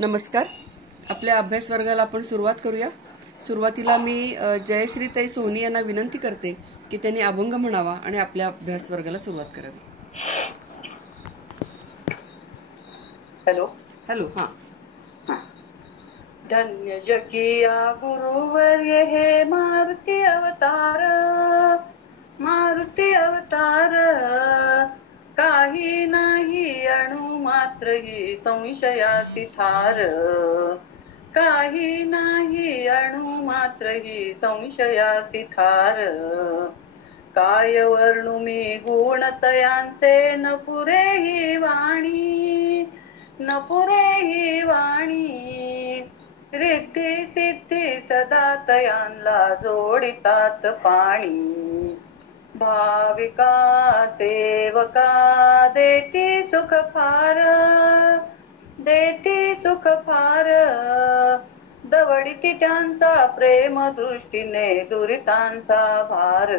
नमस्कार. आपल्या अभ्यास वर्गाला आपण सुरुवात करूया. सुरुवातीला मी जयश्रीताई सोनी यांना विनंती करते की त्यांनी अभंग म्हणावा आणि आपल्या अभ्यास वर्गाला सुरुवात करावी. Hello hello. हां. धन्य जगिया गुरुवर्य हे मारुती अवतार काही नाही अणु मात्र ही संशयासी ठार काही नाही अणु मात्र ही संशयासी ठार काय वर्णु मी गुणतयांचे न पुरे ही वाणी रिद्धी सिद्धी सदा तयांला जोडितात पाणी भाविका सेवका देती सुख फार दवडिती त्यांचा प्रेम दृष्टीने दुरितांचा भार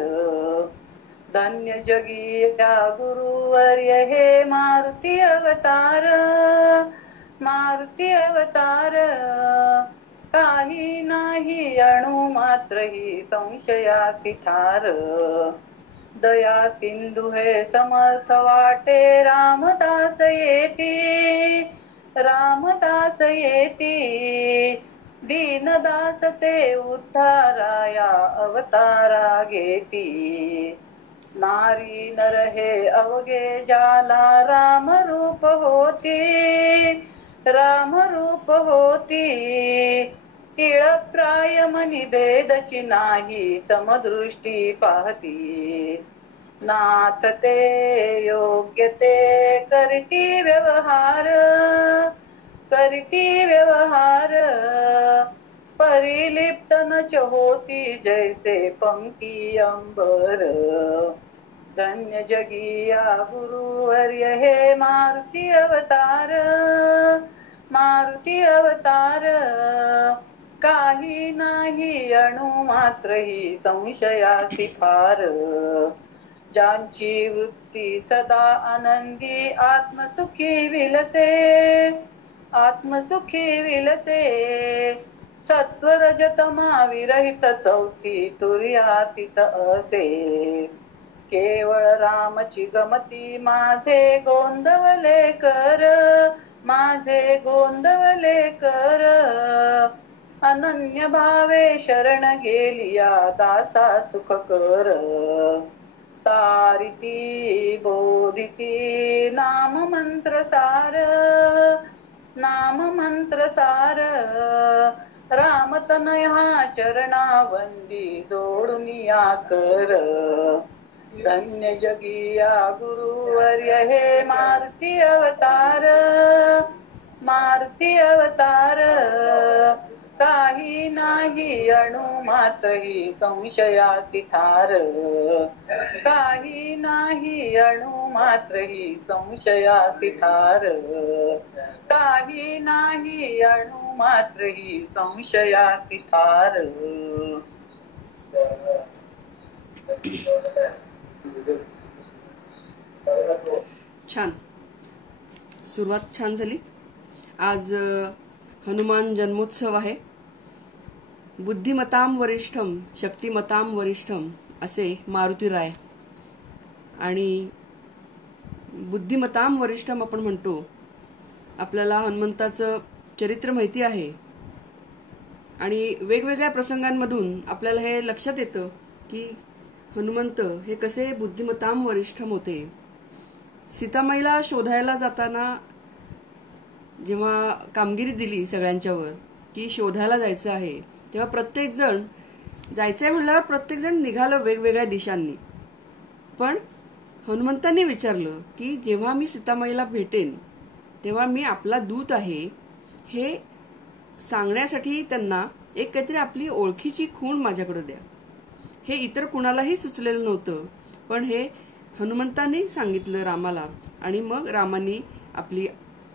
धन्य जगिया गुरुवर्य हे मारुती अवतार काही नाही अणु मात्र ही संशयासी ठार दया सिंधु हे समर्थ वाटे रामदास येती दीनदास ते उद्धाराया अवतारा घेती नारी नर हे अवघे जाला राम रूप होती इळप्राय मनी भेदची नाही समदृष्टी पाहती नाथ ते योग्य ते करीती व्यवहार परिलिप्त न होती जैसे पंक्ती अंबर धन्य जगिया गुरुवर्य हे मारुती अवतार काही नाही अणु मात्र ही संशयासी फार ज्यांची वृत्ती सदा आनंदी आत्मसुखी विलसे सत्वरजतमा विरहित चौथी तुर्यातीत असे केवळ रामची गमती माझे गोंदवले कर अनन्य भावे शरण गेलिया दासा सुख कर तारिती बोधिती नाम मंत्र सार रामतनया चरणावंदी जोडून या कर धन्य जगिया गुरुवर्य हे मारुती अवतार काही नाही अणु मात्र ही संशयासी ठार काही नाही अणु मात्र ही संशयासी ठार काही नाही अणु मात्र ही संशयासी ठार छान. सुरुवात छान झाली. आज हनुमान जन्मोत्सव आहे. बुद्धिमताम वरिष्ठम शक्तिमताम वरिष्ठम असे मारुतीराय. आणि बुद्धिमताम वरिष्ठम आपण म्हणतो. आपल्याला हनुमंताचं चरित्र माहिती आहे आणि वेगवेगळ्या प्रसंगांमधून आपल्याला हे लक्षात येतं की हनुमंत हे कसे बुद्धिमताम वरिष्ठम होते. सीतामाईला शोधायला जाताना जेव्हा कामगिरी दिली सगळ्यांच्यावर की शोधायला जायचं आहे, तेव्हा प्रत्येक जण जायचंय म्हणल्यावर प्रत्येक जण निघालं वेगवेगळ्या दिशांनी. पण हनुमंतांनी विचारलं की जेव्हा मी सीतामाईला भेटेन तेव्हा मी आपला दूत आहे हे सांगण्यासाठी त्यांना एक काहीतरी आपली ओळखीची खूण माझ्याकडे द्या. हे इतर कुणालाही सुचलेलं नव्हतं, पण हे हनुमंतांनी सांगितलं रामाला आणि मग रामांनी आपली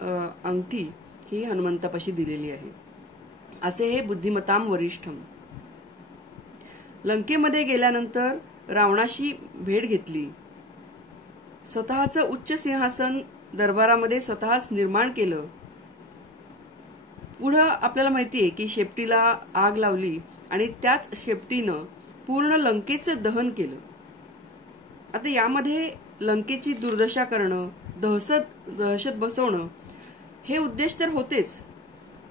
अंगठी ही हनुमंतापाशी दिलेली आहे. असे हे बुद्धिमताम वरिष्ठम. लंकेमध्ये गेल्यानंतर रावणाशी भेट घेतली. स्वतःचं उच्च सिंहासन दरबारामध्ये स्वतःच निर्माण केलं. पुढं आपल्याला माहिती आहे की शेपटीला आग लावली आणि त्याच शेपटीनं पूर्ण लंकेचं दहन केलं. आता यामध्ये लंकेची दुर्दशा करणं, दहशत बसवणं हे उद्देश तर होतेच,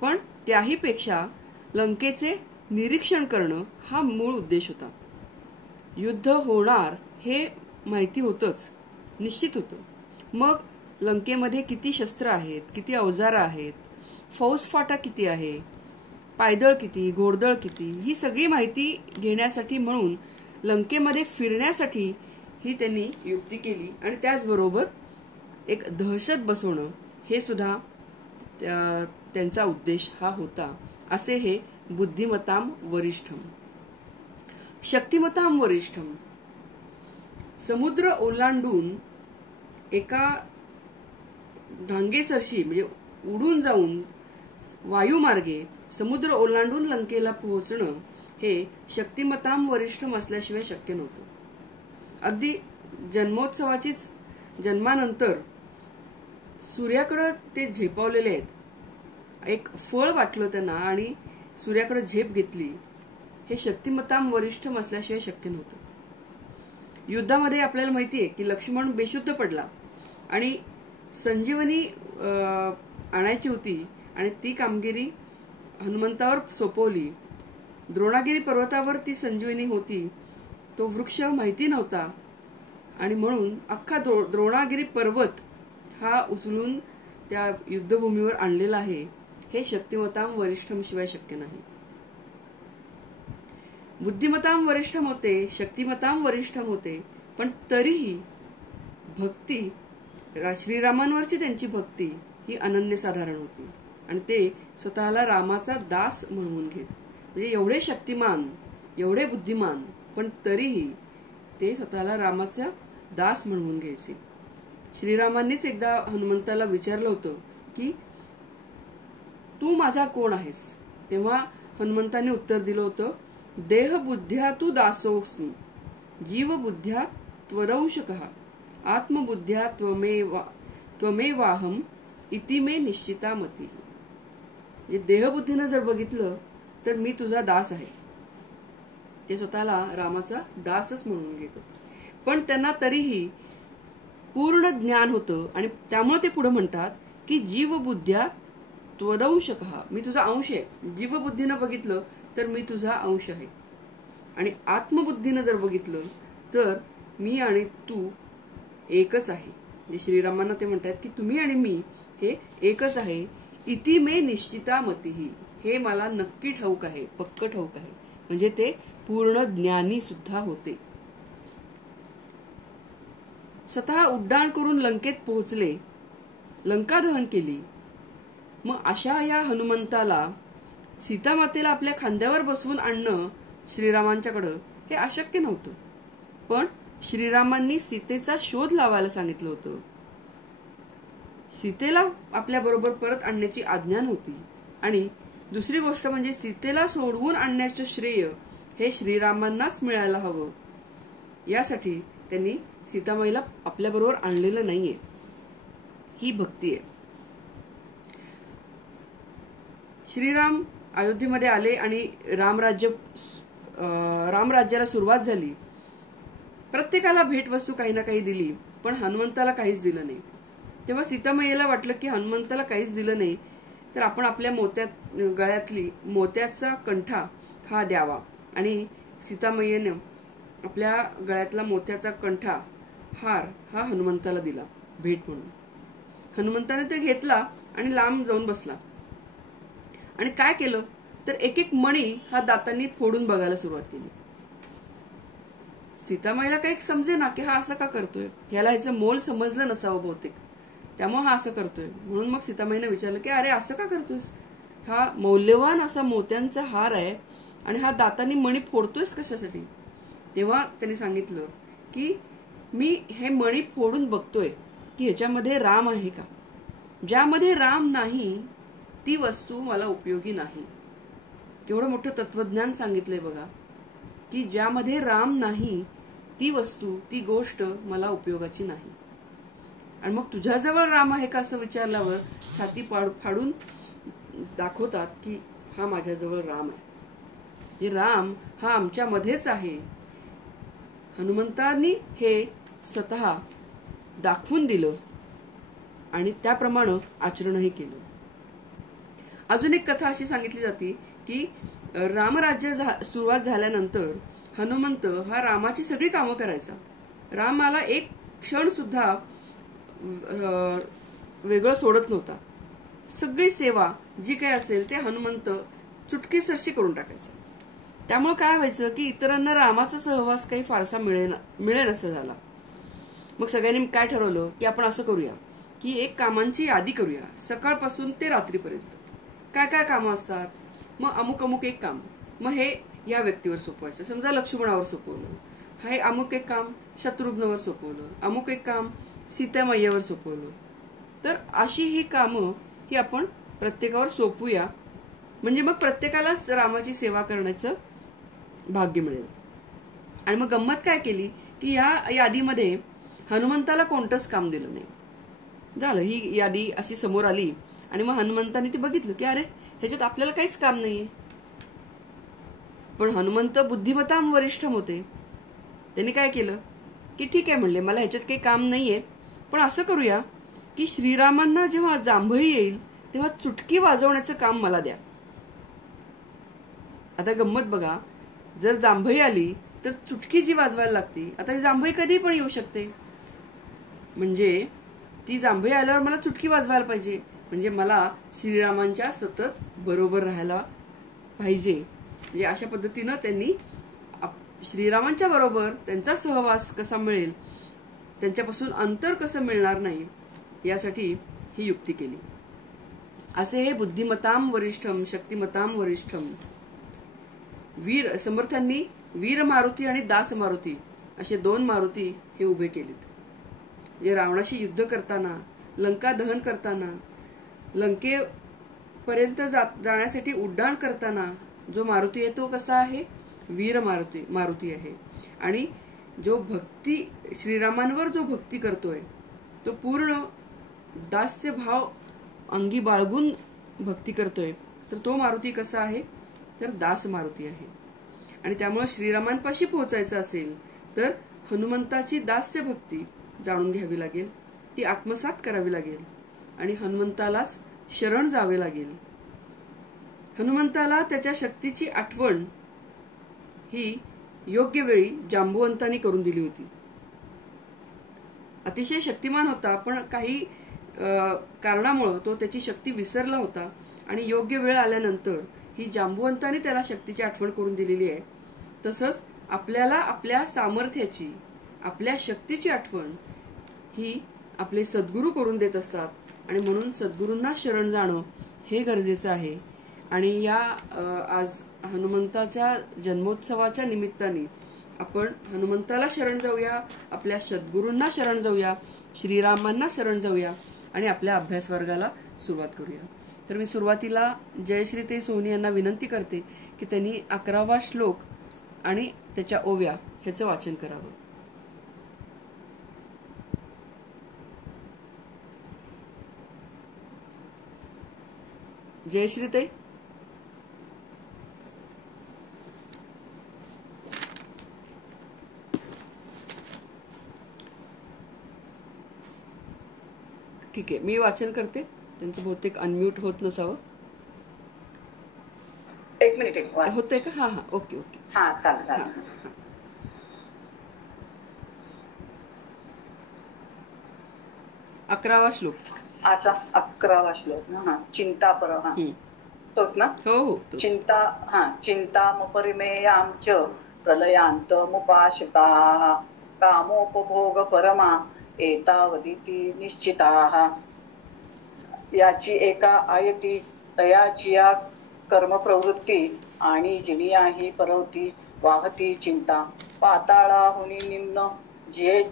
पण त्याहीपेक्षा लंकेचे निरीक्षण करणं हा मूळ उद्देश होता. युद्ध होणार हे माहिती होतंच, निश्चित होतं. मग लंकेमध्ये किती शस्त्र आहेत, किती अवजारं आहेत, फौजफाटा किती आहे, पायदळ किती, घोडदळ किती, ही सगळी माहिती घेण्यासाठी म्हणून लंकेमध्ये फिरण्यासाठी ही त्यांनी युक्ती केली. आणि त्याचबरोबर एक दहशत बसवणं हे सुद्धा त्यांचा उद्देश हा होता. असे हे बुद्धिमताम वरिष्ठम. शक्तिमताम वरिष्ठम. समुद्र ओलांडून एका ढांगेसरशी म्हणजे उडून जाऊन वायुमार्गे समुद्र ओलांडून लंकेला पोहोचणं हे शक्तिमताम वरिष्ठम असल्याशिवाय शक्य नव्हतं. अगदी जन्मोत्सवाचीच जन्मानंतर सूर्याकडे ते झेपावलेले आहेत. एक फळ वाटलं त्यांना आणि सूर्याकडे झेप घेतली. हे शक्तिमताम वरिष्ठम असल्याशिवाय शक्य नव्हतं. युद्धामध्ये आपल्याला माहिती आहे की लक्ष्मण बेशुद्ध पडला आणि संजीवनी आणायची होती आणि ती कामगिरी हनुमंतावर सोपवली. द्रोणागिरी पर्वतावर ती संजीवनी होती, तो वृक्ष माहिती नव्हता आणि म्हणून अख्खा द्रोणागिरी पर्वत हा उचलून त्या युद्धभूमीवर आणलेला आहे. हे शक्तिमताम वरिष्ठम शिवाय शक्य नाही. बुद्धिमताम वरिष्ठम होते, शक्तिमताम वरिष्ठम होते, पण तरीही भक्ती, श्रीरामांवरची त्यांची भक्ती ही अनन्यसाधारण होती आणि ते स्वतःला रामाचा दास म्हणवून घेत. म्हणजे एवढे शक्तिमान, एवढे बुद्धिमान, पण तरीही ते स्वतःला रामाचा दास म्हणवून घ्यायचे. श्रीरामांनीच एकदा हनुमंताला विचारलं होतं की तू माझा कोण आहेस? तेव्हा हनुमंताने उत्तर दिलं होतं, देह बुद्ध्या तू दासोस्मी, जीव बुद्ध्या त्वदंशकः, आत्मबुद्ध्या त्वमेवाहम इति मे निश्चिता मती. देहबुद्धीनं जर बघितलं तर मी तुझा दास आहे. ते स्वतःला रामाचा दासच म्हणून घेत होते. पण त्यांना तरीही पूर्ण ज्ञान होतं आणि त्यामुळे ते पुढे म्हणतात की जीवबुद्ध्या त्वदंशकः, मी तुझा अंश आहे. जीवबुद्धीनं बघितलं तर मी तुझा अंश आहे आणि आत्मबुद्धीनं जर बघितलं तर मी आणि तू एकच आहे. म्हणजे श्रीरामांना ते म्हणतात की तुम्ही आणि मी हे एकच आहे. इति मे निश्चिता मतीही, हे मला नक्की ठाऊक आहे, पक्क ठाऊक आहे. म्हणजे ते पूर्ण ज्ञानी सुद्धा होते. स्वतः उड्डाण करून लंकेत पोहोचले, लंका दहन केली. मग अशा या हनुमंताला सीतामातेला आपल्या खांद्यावर बसवून आणणं श्रीरामांच्याकडं हे अशक्य नव्हतं. पण श्रीरामांनी सीतेचा शोध लावायला सांगितलं होतं. सीतेला आपल्या बरोबर परत आणण्याची आज्ञा नव्हती. आणि दुसरी गोष्ट म्हणजे सीतेला सोडवून आणण्याचं श्रेय हे श्रीरामांनाच मिळायला हवं. यासाठी त्यांनी सीतामाईला आपल्या बरोबर आणलेलं नाहीये. ही भक्ती आहे. श्रीराम अयोध्येमध्ये आले आणि रामराज्याला सुरुवात झाली. प्रत्येकाला भेटवस्तू काही ना काही दिली, पण हनुमंताला काहीच दिलं नाही. तेव्हा सीतामाईला वाटलं की हनुमंताला काहीच दिलं नाही तर आपण आपल्या गळ्यातली मोत्याचा कंठा हा द्यावा. आणि सीतामाईने आपल्या गळ्यातला मोत्याचा कंठा हार हा हनुमंताला दिला भेट म्हणून. हनुमंताने ते घेतला आणि लांब जाऊन बसला आणि काय केलं तर एक एक मणी हा दातांनी फोडून बघायला सुरुवात केली. सीतामाईला काही समजे ना की हा असं का करतोय, ह्याला ह्याचं मोल समजलं नसावं बहुतेक, त्यामुळे हा असं करतोय. म्हणून मग सीतामाईने विचारलं की अरे असं का करतोयस, हा मौल्यवान असा मोत्यांचा हार आहे आणि हा दातांनी मणी फोडतोयस कशासाठी? तेव्हा त्यांनी सांगितलं की मी हे मणी फोडून बघतोय की ह्याच्यामध्ये राम आहे का. ज्यामध्ये राम नाही ती वस्तू मला उपयोगी नाही. केवढं मोठं तत्वज्ञान सांगितलंय बघा, की ज्यामध्ये राम नाही ती वस्तू, ती गोष्ट मला उपयोगाची नाही. आणि मग तुझ्याजवळ राम आहे का असं विचारल्यावर छाती फाडून दाखवतात की हा माझ्याजवळ राम आहे, हे राम हा आमच्यामध्येच आहे. हनुमंतांनी हे स्वतः दाखवून दिलं आणि त्याप्रमाणे आचरणही केलं. अजून एक कथा अशी सांगितली जाते की रामराज्य सुरुवात झाल्यानंतर हनुमंत हा रामाची सगळी कामं करायचा. रामाला एक क्षण सुद्धा वेगळं सोडत नव्हता. सगळी सेवा जी काही असेल ते हनुमंत चुटकीसरशी करून टाकायचा. त्यामुळे काय व्हायचं की इतरांना रामाचा सहवास काही फारसा मिळेल असं झाला. मग सगळ्यांनी काय ठरवलं की आपण असं करूया की एक कामांची यादी करूया, सकाळपासून ते रात्रीपर्यंत काय काय कामं असतात. मग अमुक अमुक एक काम, मग हे या व्यक्तीवर सोपवायचं. समजा लक्ष्मणावर सोपवलं, हे अमुक एक काम शत्रुघ्नवर सोपवलं, अमुक एक काम सीतामय्यावर सोपवलं. तर अशी ही कामं ही आपण प्रत्येकावर सोपवूया, म्हणजे मग प्रत्येकालाच रामाची सेवा करण्याचं भाग्य मिळेल. आणि मग गंमत काय केली की या यादीमध्ये हनुमंताला कोणतंच काम दिलं नाही. झालं, ही यादी अशी समोर आली आणि मग हनुमंताने ती बघितलं की अरे ह्याच्यात आपल्याला काहीच काम नाहीये. पण हनुमंत बुद्धिमत्ताम वरिष्ठम होते. त्यांनी काय केलं की ठीक आहे म्हणले, मला ह्याच्यात काही काम नाहीये, पण असं करूया की श्रीरामांना जेव्हा जांभई येईल तेव्हा चुटकी वाजवण्याचं काम मला द्या. आता गंमत बघा, जर जांभई आली तर चुटकी जी वाजवायला लागती, आता ही जांभई कधी पण येऊ शकते, म्हणजे ती जांभई आल्यावर मला चुटकी वाजवायला पाहिजे, म्हणजे मला श्रीरामांच्या सतत बरोबर राहायला पाहिजे. म्हणजे अशा पद्धतीनं त्यांनी श्रीरामांच्या बरोबर त्यांचा सहवास कसा मिळेल, त्यांच्यापासून अंतर कसं मिळणार नाही, यासाठी ही युक्ती केली. असे हे बुद्धिमताम वरिष्ठम शक्तिमताम वरिष्ठम. वीर समर्थांनी वीर मारुती आणि दास मारुती असे दोन मारुती हे उभे केलेत. म्हणजे रावणाशी युद्ध करताना, लंका दहन करताना, लंकेपर्यंत जाण्यासाठी उड्डाण करताना जो मारुती आहे तो कसा आहे, वीर मारुती आहे. आणि जो भक्ती श्रीरामांवर जो भक्ती करतोय तो पूर्ण दास्य भाव अंगी बाळगून भक्ती करतोय, तर तो मारुती कसा आहे, तर दास मारुती आहे. आणि त्यामुळे श्रीरामांपाशी पोहोचायचं असेल तर हनुमंताची दास्य भक्ती जाणून घ्यावी लागेल, ती आत्मसात करावी लागेल आणि हनुमंतालाच शरण जावे लागेल. हनुमंताला त्याच्या शक्तीची आठवण ही योग्य वेळी जांबुवंतांनी करून दिली होती. अतिशय शक्तिमान होता, पण काही कारणामुळे तो त्याची शक्ती विसरला होता आणि योग्य वेळ आल्यानंतर ही जांबुवंतांनी त्याला शक्तीची आठवण करून दिलेली आहे. तसंच आपल्याला आपल्या सामर्थ्याची, आपल्या शक्तीची आठवण ही आपले सद्गुरू करून देत असतात आणि म्हणून सद्गुरूंना शरण जाणं हे गरजेचं आहे. आणि या आज हनुमंताच्या जन्मोत्सवाच्या निमित्ताने आपण हनुमंताला शरण जाऊया, आपल्या सद्गुरूंना शरण जाऊया, श्रीरामांना शरण जाऊया आणि आपल्या अभ्यास वर्गाला सुरुवात करूया. तर मी सुरुवातीला जयश्री ते सोनी यांना विनंती करते की त्यांनी 11वा श्लोक आणि त्याच्या ओव्या ह्याचं वाचन करावं. जयश्री ताई. ठीक आहे, मी वाचन करते. त्यांचं बहुतेक अनम्यूट होत नसावं. एक मिनिट होतंय का? हा हा, ओके ओके. हा चालेल. 11वा श्लोक. आता 11वा श्लोक ना. चिंता पर, हा तोच ना. हो हो. चिंतामपरिमेयां च प्रलयान्तमुपाश्रिताः कामोपभोग परमा एतावदिति निश्चिताः. याची एका आयती तयाचिया कर्म प्रवृत्ती आणि जिनिया ही परवती वाहती चिंता. पाताळाहुनी निम्न जिये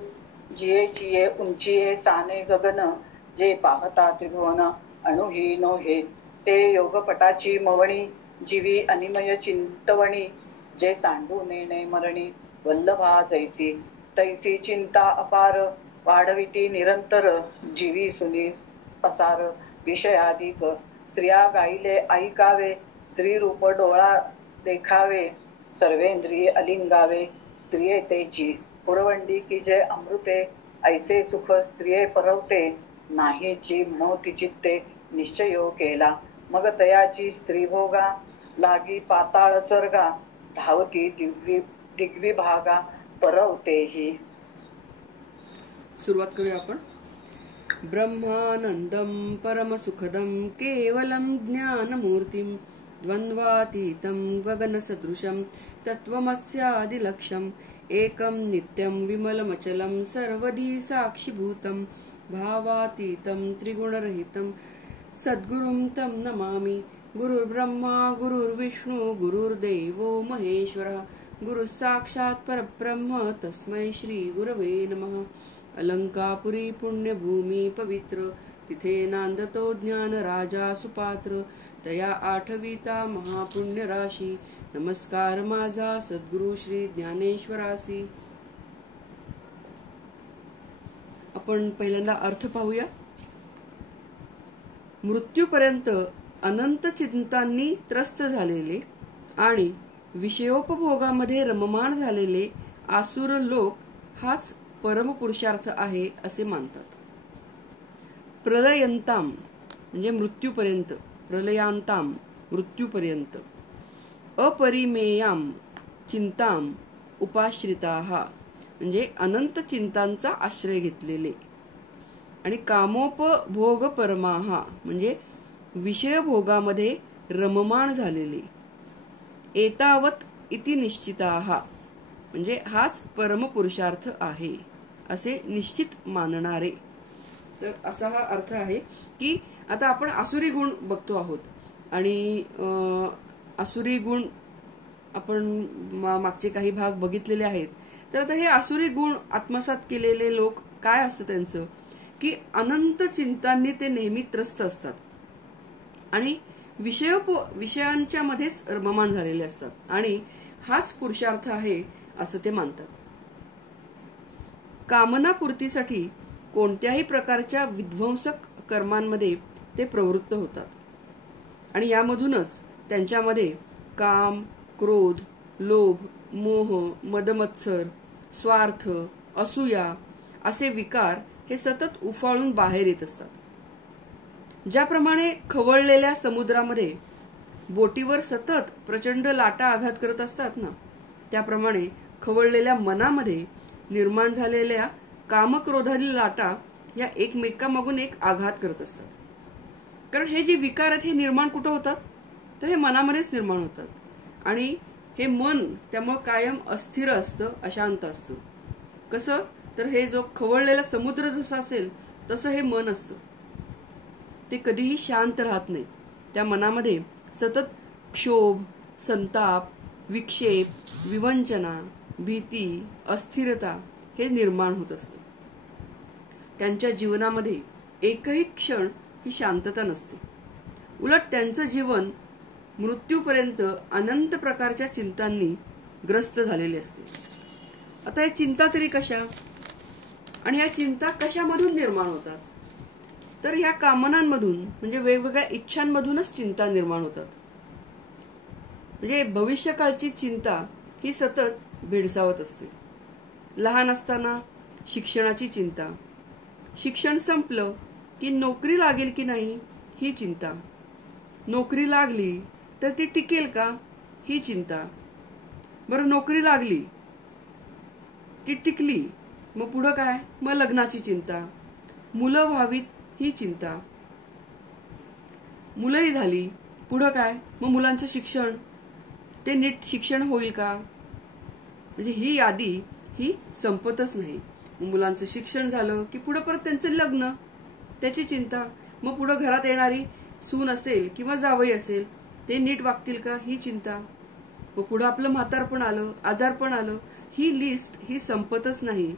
जिये उंचिये साने गगन जे पाहता त्रिभुवन अणुहीन हे. ते योगपटाची मवणी जीवी अनिमय चिंतवणी जे सांडू नेणे मरणी वल्लभा जैसी. तैसी चिंता अपार वाढविती निरंतर जीवी सुनी असार विषयाधिक स्त्रिया गाईले ऐकावे, स्त्री रूप डोळा देखावे, सर्वेंद्रिये अलिंगावे, स्त्रिये तेची पुरवंडी की जे अमृते, ऐसे सुख स्त्रिये परवते, नाहीची मोती चित्ते निश्चयो केला, मग तयाची स्त्री भोगा, लागी पाताळ स्वर्गा, धावती दिग्विभागा परवतेही. सुरुवात करूया आपण. ब्रह्मानंदम परमसुखदम केवलम ज्ञानमूर्तिम द्वंद्वातीतं गगनसदृशं तत्त्वमस्यादिलक्ष्यम् एकं नित्यं विमलमचलं सर्वदी साक्षिभूतं भावातीतं त्रिगुणरहितं सद्गुरुं तं नमामि. गुरुर्ब्रह्मा गुरुर्विष्णु गुरुर्देवो महेश्वरः गुरुः साक्षात् परब्रह्म तस्मै श्री गुरवे नमः. अलंकापुरी पुण्यभूमी पवित्र तिथे नांदतो ज्ञान राजा सुपात्र तया आठविता महापुण्य राशी. नमस्कार माझा सद्गुरु श्री ज्ञानेश्वरासी. आपण पहिल्यांदा अर्थ पाहूया. मृत्यूपर्यंत अनंत चिंतांनी त्रस्त झालेले आणि विषयोपभोगामध्ये रममाण झालेले आसुर लोक हाच परमपुरुषार्थ आहे असे मानतात. प्रलयंताम म्हणजे मृत्यूपर्यंत, प्रलयांताम मृत्यूपर्यंत, अपरिमेयाम चिंताम उपाश्रिताः म्हणजे अनंत चिंतांचा आश्रय घेतलेले, आणि कामोपभोग परमाः म्हणजे विषयभोगामध्ये रममाण झालेले, एतावत इति निश्चिताः म्हणजे हाच परमपुरुषार्थ आहे असे निश्चित मानणारे. तर असा हा अर्थ आहे की आता आपण आसुरी गुण बघतो आहोत, आणि आसुरी गुण आपण मागचे काही भाग बघितलेले आहेत. तर आता हे आसुरी गुण आत्मसात केलेले लोक काय असतं त्यांचं, की अनंत चिंतांनी ते नेहमी त्रस्त असतात आणि विषयांच्या मध्येच रममाण झालेले असतात, आणि हाच पुरुषार्थ आहे असं ते मानतात. कामनापूर्तीसाठी कोणत्याही प्रकारच्या विध्वंसक कर्मांमध्ये ते प्रवृत्त होतात, आणि यामधूनच त्यांच्यामध्ये काम, क्रोध, लोभ, मोह, मदमत्सर, स्वार्थ, असूया असे विकार हे सतत उफाळून बाहेर येत असतात. ज्याप्रमाणे खवळलेल्या समुद्रामध्ये बोटीवर सतत प्रचंड लाटा आघात करत असतात ना, त्याप्रमाणे खवळलेल्या मनामध्ये निर्माण झालेल्या कामक्रोधातील लाटा या एकमेकामागून एक आघात करत असतात. कारण हे जे विकार आहेत हे निर्माण कुठं होतात, तर हे मनामध्येच निर्माण होतात, आणि हे मन त्यामुळे कायम अस्थिर असतं, अशांत असतं. कसं तर हे जो खवळलेला समुद्र जसा असेल तसं हे मन असतं, ते कधीही शांत राहत नाही. त्या मनामध्ये सतत क्षोभ, संताप, विक्षेप, विवंचना, भीती, अस्थिरता हे निर्माण होत असतं. त्यांच्या जीवनामध्ये एकही क्षण ही शांतता नसते. उलट त्यांचं जीवन मृत्यूपर्यंत अनंत प्रकारच्या चिंतांनी ग्रस्त झालेले असते. आता या चिंता तरी कशा, आणि या चिंता कशामधून निर्माण होतात, तर ह्या कामनांमधून म्हणजे वेगवेगळ्या इच्छांमधूनच चिंता निर्माण होतात. म्हणजे भविष्यकाळची चिंता ही सतत भेडसावत असते. लहान असताना शिक्षणाची चिंता, शिक्षण संपलं की नोकरी लागेल की नाही ही चिंता, नोकरी लागली तर ती टिकेल का ही चिंता, बरं नोकरी लागली ती टिकली मग पुढं काय, मग लग्नाची चिंता, मुलं व्हावीत ही चिंता, मुलंही झाली पुढं काय, मग मुलांचं शिक्षण, ते नीट शिक्षण होईल का, म्हणजे ही यादी ही संपतच नाही. मुलांचं शिक्षण झालं की पुढं परत त्यांचं लग्न, त्याची चिंता, मग पुढं घरात येणारी सून असेल किंवा जावई असेल ते नीट वागतील का ही चिंता, मग पुढं आपलं म्हातारपण आलं, आजारपण आलं, ही लिस्ट ही संपतच नाही.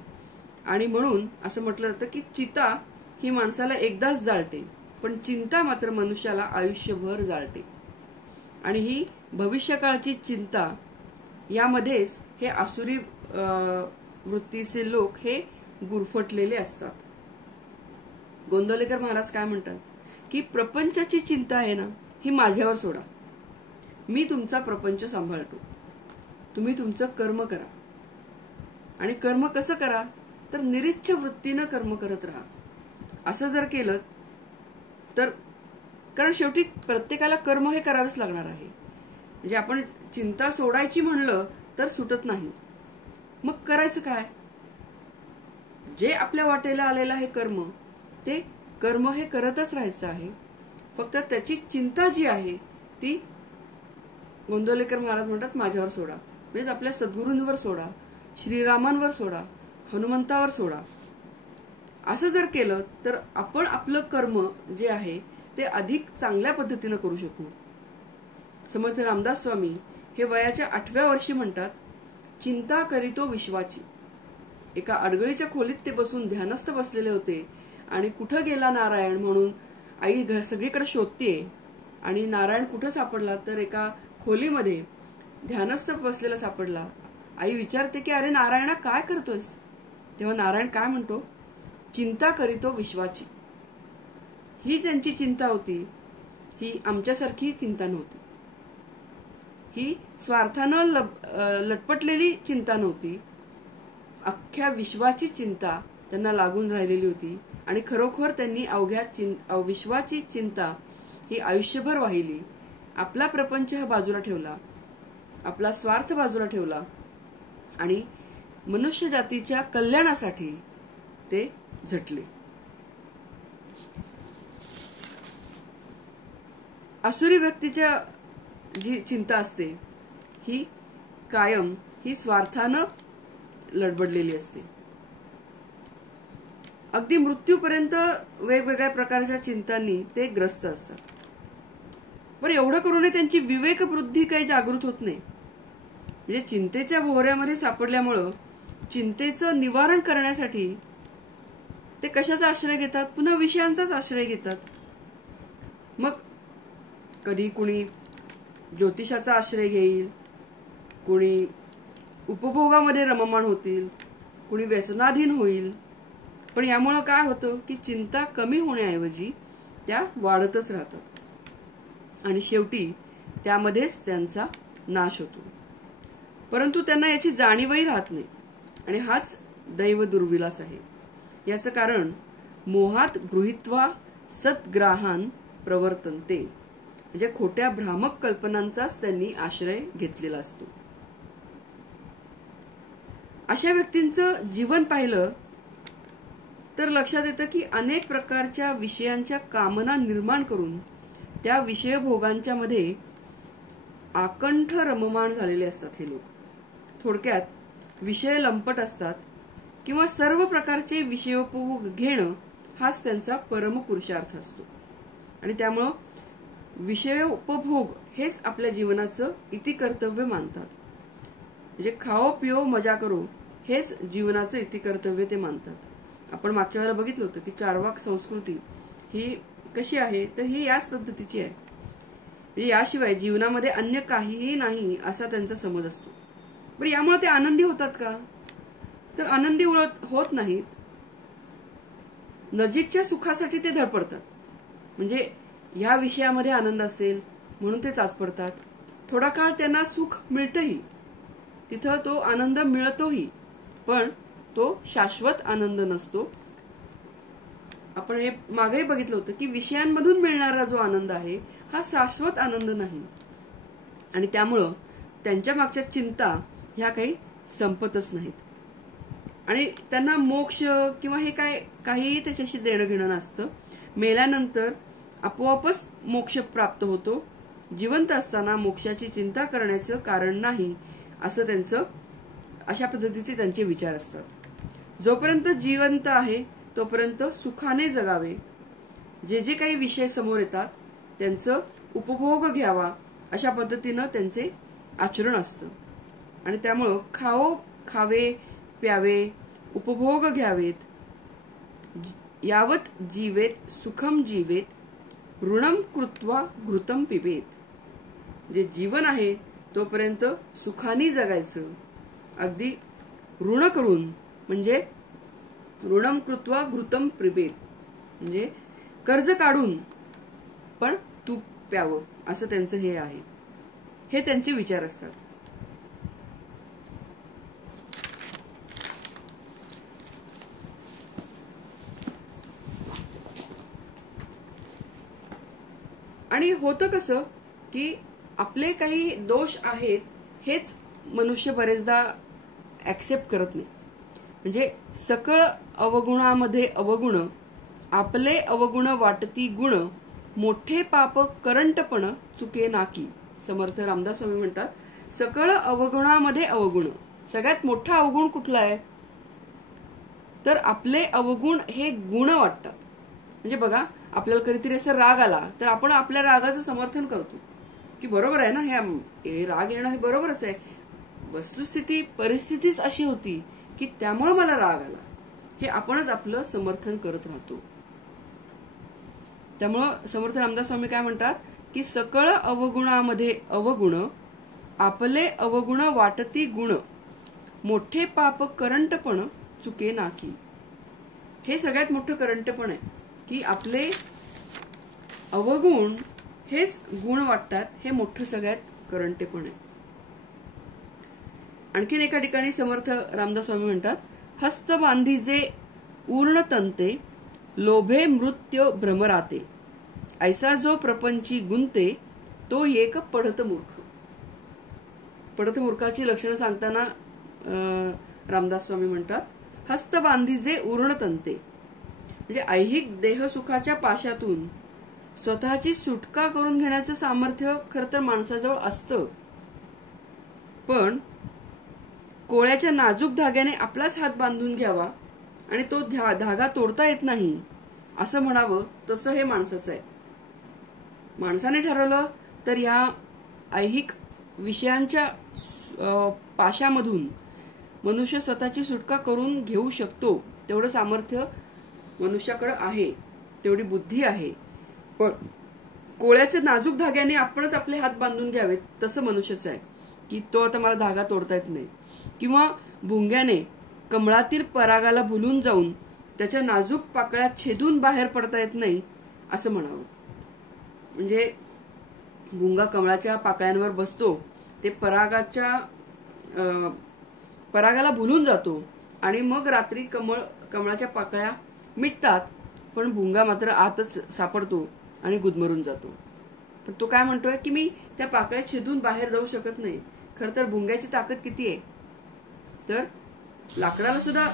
आणि म्हणून असं म्हटलं जातं की चिता ही माणसाला एकदाच जाळते, पण चिंता मात्र मनुष्याला आयुष्यभर जाळते. आणि ही भविष्यकाळची चिंता यामध्येच हे आसुरी वृत्तीचे लोक हे गुरफटलेले असतात. गोंदवलेकर महाराज काय म्हणतात की प्रपंचाची चिंता आहे ना, ही माझ्यावर सोडा. मी तुमचा प्रपंच सांभाळतो. तुम्ही तुमचं कर्म करा. आणि कर्म कसं करा, तर निरीच्छ वृत्तीनं कर्म करत राहा. असं जर केलं तर, कारण शेवटी प्रत्येकाला कर्म हे करावेच लागणार आहे. म्हणजे आपण चिंता सोडायची म्हणलं तर सुटत नाही. मग करायचं काय? जे आपल्या वाटेला आलेलं आहे कर्म, ते कर्म हे करतच राहायचं आहे. फक्त त्याची चिंता जी आहे ती गोंदवलेकर महाराज म्हणतात माझ्यावर सोडा. म्हणजे आपल्या सद्गुरूंवर सोडा, श्रीरामांवर सोडा, हनुमंतावर सोडा. असं जर केलं तर आपण आपलं कर्म जे आहे ते अधिक चांगल्या पद्धतीनं करू शकू. समर्थ रामदास स्वामी हे वयाच्या 8व्या वर्षी म्हणतात, चिंता करीतो विश्वाची. एका अडगळीच्या खोलीत ते बसून ध्यानस्थ बसलेले होते आणि कुठं गेला नारायण म्हणून आई सगळीकडे शोधतीये. आणि नारायण कुठं सापडला, तर एका खोलीमध्ये ध्यानस्थ बसलेला सापडला. आई विचारते की अरे नारायणा काय करतोयस? तेव्हा नारायण काय म्हणतो, चिंता करीतो विश्वाची. ही त्यांची चिंता होती. ही आमच्यासारखी चिंता नव्हती. ही स्वार्थानं लटपटलेली चिंता नव्हती. अख्ख्या विश्वाची चिंता त्यांना लागून राहिलेली होती. आणि खरोखर त्यांनी अवघ्या विश्वाची चिंता ही आयुष्यभर वाहिली. आपला प्रपंच हा बाजूला ठेवला, आपला स्वार्थ बाजूला ठेवला आणि मनुष्य जातीच्या कल्याणासाठी ते झटले. असुरी व्यक्तीच्या जी चिंता असते ही कायम ही स्वार्थानं लडबडलेली असते. अगदी मृत्यूपर्यंत वेगवेगळ्या प्रकारच्या चिंतांनी ते ग्रस्त असतात. बरं, एवढं करूनही त्यांची विवेक बुद्धी काही जागृत होत नाही. म्हणजे चिंतेच्या भोवऱ्यामध्ये सापडल्यामुळं चिंतेचं निवारण करण्यासाठी ते कशाचा आश्रय घेतात? पुन्हा विषयांचाच आश्रय घेतात. मग कधी कुणी ज्योतिषाचा आश्रय घेईल, कुणी उपभोगामध्ये रममाण होतील, कुणी व्यसनाधीन होईल. पण यामुळं काय होतं की चिंता कमी होण्याऐवजी त्या वाढतच राहतात आणि शेवटी त्यामध्येच त्यांचा नाश होतो. परंतु त्यांना याची जाणीवही राहत नाही. आणि हाच दैव दुर्विलास आहे. याचं कारण मोहात गृहीत्वा सद्ग्राहान प्रवर्तन्ते. म्हणजे खोट्या भ्रामक कल्पनांचाच त्यांनी आश्रय घेतलेला असतो. अशा व्यक्तींचं जीवन पाहिलं तर लक्षात येतं की अनेक प्रकारच्या विषयांच्या कामना निर्माण करून त्या विषयभोगांच्या मध्ये आकंठ रममाण झालेले असतात हे लोक. थोडक्यात विषय लंपट असतात किंवा सर्व प्रकारचे विषयोपभोग घेणं हाच त्यांचा परम पुरुषार्थ असतो. आणि त्यामुळं विषयोपभोग हेच आपल्या जीवनाचं इति कर्तव्य मानतात. म्हणजे खाओ पिओ मजा करो हेच जीवनाचं इति कर्तव्य ते मानतात. आपण मागच्या वेळेला बघितलं होतं की चार्वाक संस्कृती ही कशी आहे, तर ही याच पद्धतीची आहे. म्हणजे याशिवाय जीवनामध्ये अन्य काहीही नाही असा त्यांचा समज असतो. बरं, यामुळे ते आनंदी होतात का? तर आनंदी होत नाहीत. नजीकच्या सुखासाठी ते धडपडतात. म्हणजे ह्या विषयामध्ये आनंद असेल म्हणून ते चाचपडतात. थोडा काळ त्यांना सुख मिळतही, तिथं तो आनंद मिळतोही, पण तो शाश्वत आनंद नसतो. आपण हे मागेही बघितलं होतं की विषयांमधून मिळणारा जो आनंद आहे हा शाश्वत आनंद नाही. आणि त्यामुळं त्यांच्या मागच्या चिंता ह्या काही संपतच नाहीत. आणि त्यांना मोक्ष किंवा हे काहीही त्याच्याशी देणं घेणं नसतं. मेल्यानंतर आपोआपच मोक्ष प्राप्त होतो. जिवंत असताना मोक्षाची चिंता करण्याचं कारण नाही असं त्यांचं, अशा पद्धतीचे त्यांचे विचार असतात. जोपर्यंत जिवंत आहे तोपर्यंत सुखाने जगावे. जे जे काही विषय समोर येतात त्यांचं उपभोग घ्यावा अशा पद्धतीनं त्यांचे आचरण असतं. आणि त्यामुळं खावे प्यावे, उपभोग घ्यावेत. यावत जीवेत सुखम जीवेत ऋणम कृत्वा घृतम पिबेत. जे जीवन आहे तोपर्यंत सुखाने जगायचं, अगदी ऋण करून. म्हणजे ऋणम कृत्वा घृतम पिबेत म्हणजे कर्ज काढून पण तूप प्यावं असं त्यांचं हे आहे, हे त्यांचे विचार असतात. आणि होतं कसं की आपले काही दोष आहेत हेच मनुष्य बरेचदा ऍक्सेप्ट करत नाही. म्हणजे सकळ अवगुणामध्ये अवगुण, आपले अवगुण वाटती गुण, मोठे पाप करंटपण चुके नाकी. समर्थ रामदास स्वामी म्हणतात, सकळ अवगुणामध्ये अवगुण. सगळ्यात मोठा अवगुण कुठला आहे तर आपले अवगुण हे गुण वाटतात. म्हणजे बघा, आपल्याला कधीतरी असं राग आला तर आपण आपल्या रागाचं समर्थन करतो की बरोबर आहे ना, हे राग येणं हे बरोबरच आहे, वस्तुस्थिती परिस्थितीच अशी होती की त्यामुळे मला राग आला, हे आपणच आपलं समर्थन करत राहतो. त्यामुळं समर्थ रामदास स्वामी काय म्हणतात की सकळ अवगुणामध्ये अवगुण, आपले अवगुण वाटती गुण, मोठे पाप करंटपण चुके नाकी. हे सगळ्यात मोठं करंटपण आहे की आपले अवगुण हेच गुण वाटतात, हे मोठं सगळ्यात करंटेपण आहे. आणखीन एका ठिकाणी समर्थ रामदास स्वामी म्हणतात, हस्त बांधीजे ऊर्ण तंते, लोभे मृत्यो भ्रमराते, ऐसा जो प्रपंची गुंते, तो एक पडत मूर्ख. पडत मूर्खाची लक्षणं सांगताना रामदास स्वामी म्हणतात, हस्त बांधीजे ऊर्ण तंते, म्हणजे ऐहिक देहसुखाच्या पाशातून स्वतःची सुटका करून घेण्याचं सामर्थ्य खरं तर माणसाजवळ असतं, पण कोळ्याच्या नाजूक धाग्याने आपलाच हात बांधून घ्यावा आणि तो धागा तोडता येत नाही असं म्हणावं, तसं हे माणसाचं आहे. माणसाने ठरवलं तर ह्या ऐहिक विषयांच्या पाशामधून मनुष्य स्वतःची सुटका करून घेऊ शकतो, तेवढं सामर्थ्य मनुष्याकडे आहे, तेवढी बुद्धी आहे. पण कोळ्याच्या नाजूक धाग्याने आपणच आपले हात बांधून घ्यावेत तसं मनुष्याचं आहे की तो आता मला धागा तोडता येत नाही. किंवा भुंग्याने कमळातील परागाला भुलून जाऊन त्याच्या नाजूक पाकळ्यात छेदून बाहेर पडता येत नाही असं म्हणावं. म्हणजे भुंगा कमळाच्या पाकळ्यांवर बसतो, ते परागाला भुलून जातो आणि मग रात्री कमळाच्या पाकळ्या मिटतात, पण भुंगा मात्र आतच सापडतो आणि गुदमरून जातो. पण तो काय म्हणतोय की मी त्या पाकळ्या छेदून बाहेर जाऊ शकत नाही. खर तर भुंग्याची ताकद किती आहे तर लाकडाला सुद्धा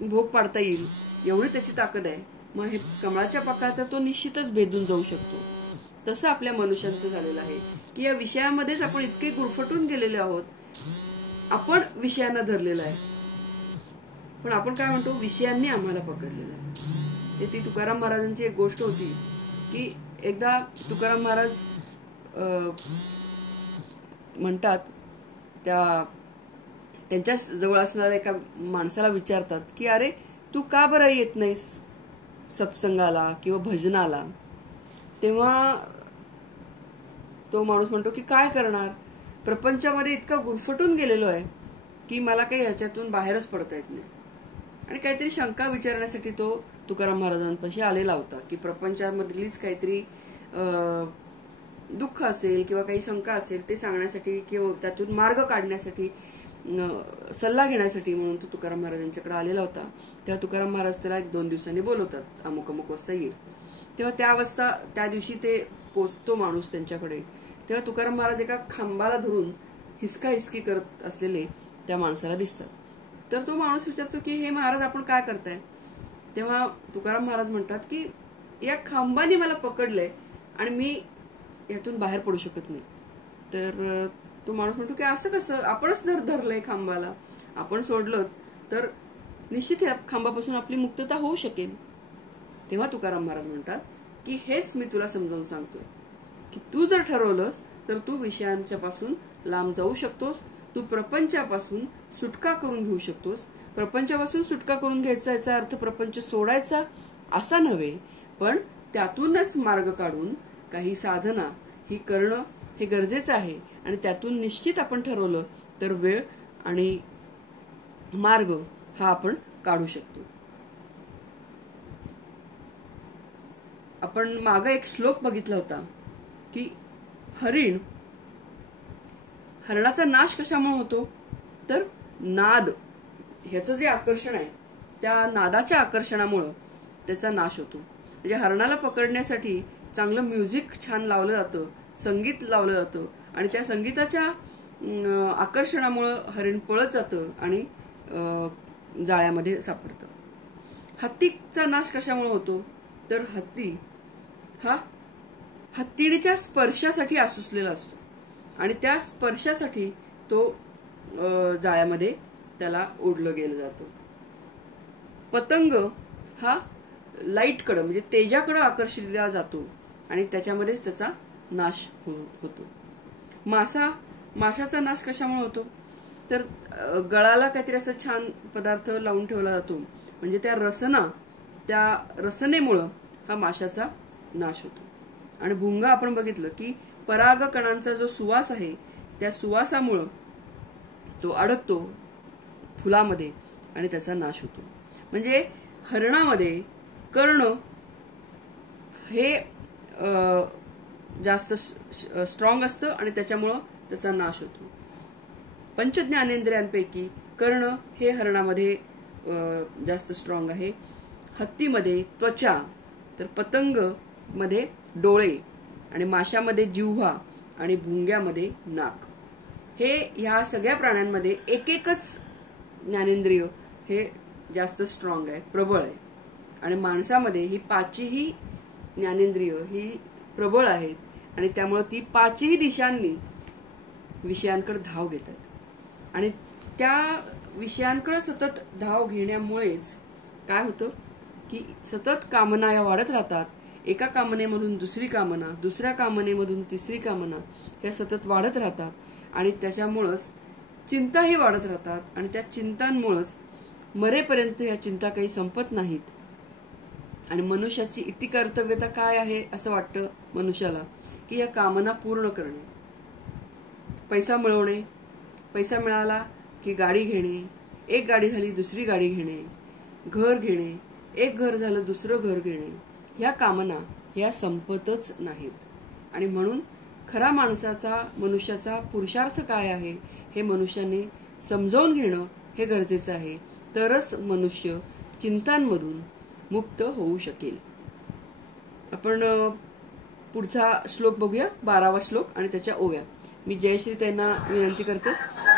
भोग पाडता येईल एवढी त्याची ताकद आहे. मग हे कमळाच्या पाकळ्या तर तो निश्चितच भेदून जाऊ शकतो. तसं आपल्या मनुष्यांचं झालेलं आहे की या विषयामध्येच आपण इतके गुरफटून गेलेले आहोत, आपण विषयांना धरलेला आहे, पण आपण काय म्हणतो विषयांनी आम्हाला पकडलेलं आहे. ती तुकाराम महाराजांची एक गोष्ट होती की एकदा तुकाराम महाराज म्हणतात, त्यांच्या जवळ असणाऱ्या एका माणसाला विचारतात की अरे तू का बरं येत नाहीस सत्संगाला किंवा भजनाला. तेव्हा तो माणूस म्हणतो की काय करणार, प्रपंचामध्ये इतका गुरफटून गेलेलो आहे की मला काही ह्याच्यातून बाहेरच पडता येत नाही. आणि काहीतरी शंका विचारण्यासाठी तो तुकाराम महाराजांपाशी आलेला होता की प्रपंचामधलीच काहीतरी दुःख असेल किंवा काही शंका असेल ते सांगण्यासाठी किंवा त्यातून मार्ग काढण्यासाठी सल्ला घेण्यासाठी म्हणून तो तुकाराम महाराजांच्याकडे आलेला होता. तेव्हा तुकाराम महाराज त्याला 1-2 दिवसांनी बोलवतात, अमुक अमुक वाजता ये. तेव्हा त्या दिवशी ते पोचतो माणूस त्यांच्याकडे. तेव्हा तुकाराम महाराज एका खांबाला धरून हिसकी करत असलेले त्या माणसाला दिसतात. तर तो माणूस विचारतो की हे महाराज आपण काय करताय. तेव्हा तुकाराम महाराज म्हणतात की या खांबाने मला पकडलंय आणि मी यातून बाहेर पडू शकत नाही. तर तो माणूस म्हणतो की असं कसं, आपणच धरलंय खांबाला, आपण सोडलं तर निश्चित या खांबापासून आपली मुक्तता होऊ शकेल. तेव्हा तुकाराम महाराज म्हणतात की हेच मी तुला समजावून सांगतोय की तू जर ठरवलंस तर तू विषयांच्या पासून लांब जाऊ शकतोस, तू प्रपंचापासून सुटका करून घेऊ शकतोस. प्रपंचापासून सुटका करून घ्यायचा याचा अर्थ प्रपंच सोडायचा असा नव्हे, पण त्यातूनच मार्ग काढून काही साधना ही करणं हे गरजेचं आहे. आणि त्यातून निश्चित आपण ठरवलं तर वेळ आणि मार्ग हा आपण काढू शकतो. आपण मागं एक श्लोक बघितला होता की हरणाचा नाश कशामुळे होतो, तर नाद ह्याचं जे आकर्षण आहे त्या नादाच्या आकर्षणामुळं त्याचा नाश होतो. म्हणजे हरणाला पकडण्यासाठी चांगलं म्युझिक छान लावलं जातं, संगीत लावलं जातं आणि त्या संगीताच्या आकर्षणामुळं हरिण पळत जातं आणि जाळ्यामध्ये सापडतं. हत्तीचा नाश कशामुळे होतो, तर हत्ती हा हत्तीच्या स्पर्शासाठी आसुसलेला असतो आणि त्या स्पर्शासाठी तो जाळ्यामध्ये त्याला ओढलं गेलं जातं. पतंग हा लाईटकडं म्हणजे तेजाकडं आकर्षिला जातो आणि त्याच्यामध्येच त्याचा नाश होतो. माशाचा नाश कशामुळे होतो, तर गळाला काहीतरी असं छान पदार्थ लावून ठेवला जातो, म्हणजे त्या रसनेमुळं हा माशाचा नाश होतो. आणि भुंगा आपण बघितलं की परागकणांचा जो सुवास आहे त्या सुवासामुळं तो अडकतो फुलामध्ये आणि त्याचा नाश होतो. म्हणजे हरणामध्ये कर्ण हे जास्त स्ट्रॉंग असतं आणि त्याच्यामुळं त्याचा नाश होतो. पंचज्ञानेंद्रियांपैकी कर्ण हे हरणामध्ये जास्त स्ट्रॉंग आहे. हत्तीमध्ये त्वचा, तर पतंग मध्ये डोळे आणि माशामध्ये जिव्हा आणि भुंग्यामध्ये नाक. हे ह्या सगळ्या प्राण्यांमध्ये एकच ज्ञानेंद्रिय हे जास्त स्ट्रॉंग आहे, प्रबळ आहे. आणि माणसामध्ये ही पाचही ज्ञानेंद्रिय ही प्रबळ आहेत आणि त्यामुळे ती पाचही दिशांनी विषयांकडे धाव घेतात आणि त्या विषयांकडे सतत धाव घेण्यामुळेच काय होतं की सतत कामना या वाढत राहतात. एका कामनेमधून दुसरी कामना, दुसऱ्या कामनेमधून तिसरी कामना ह्या सतत वाढत राहतात आणि त्याच्यामुळंच चिंताही वाढत राहतात आणि त्या चिंतांमुळंच मरेपर्यंत या चिंता काही संपत नाहीत. आणि मनुष्याची इति कर्तव्यता काय आहे असं वाटतं मनुष्याला की या कामना पूर्ण करणे, पैसा मिळवणे, पैसा मिळाला की गाडी घेणे, एक गाडी झाली दुसरी गाडी घेणे, घर घेणे, एक घर झालं दुसरं घर घेणे, ह्या कामना ह्या संपतच नाहीत. आणि म्हणून खरा मनुष्याचा पुरुषार्थ काय आहे हे मनुष्याने समजावून घेणं हे गरजेचं आहे. तरच मनुष्य चिंतांमधून मुक्त होऊ शकेल. आपण पुढचा श्लोक बघूया, 12वा श्लोक आणि त्याच्या ओव्या. मी जयश्री त्यांना विनंती करते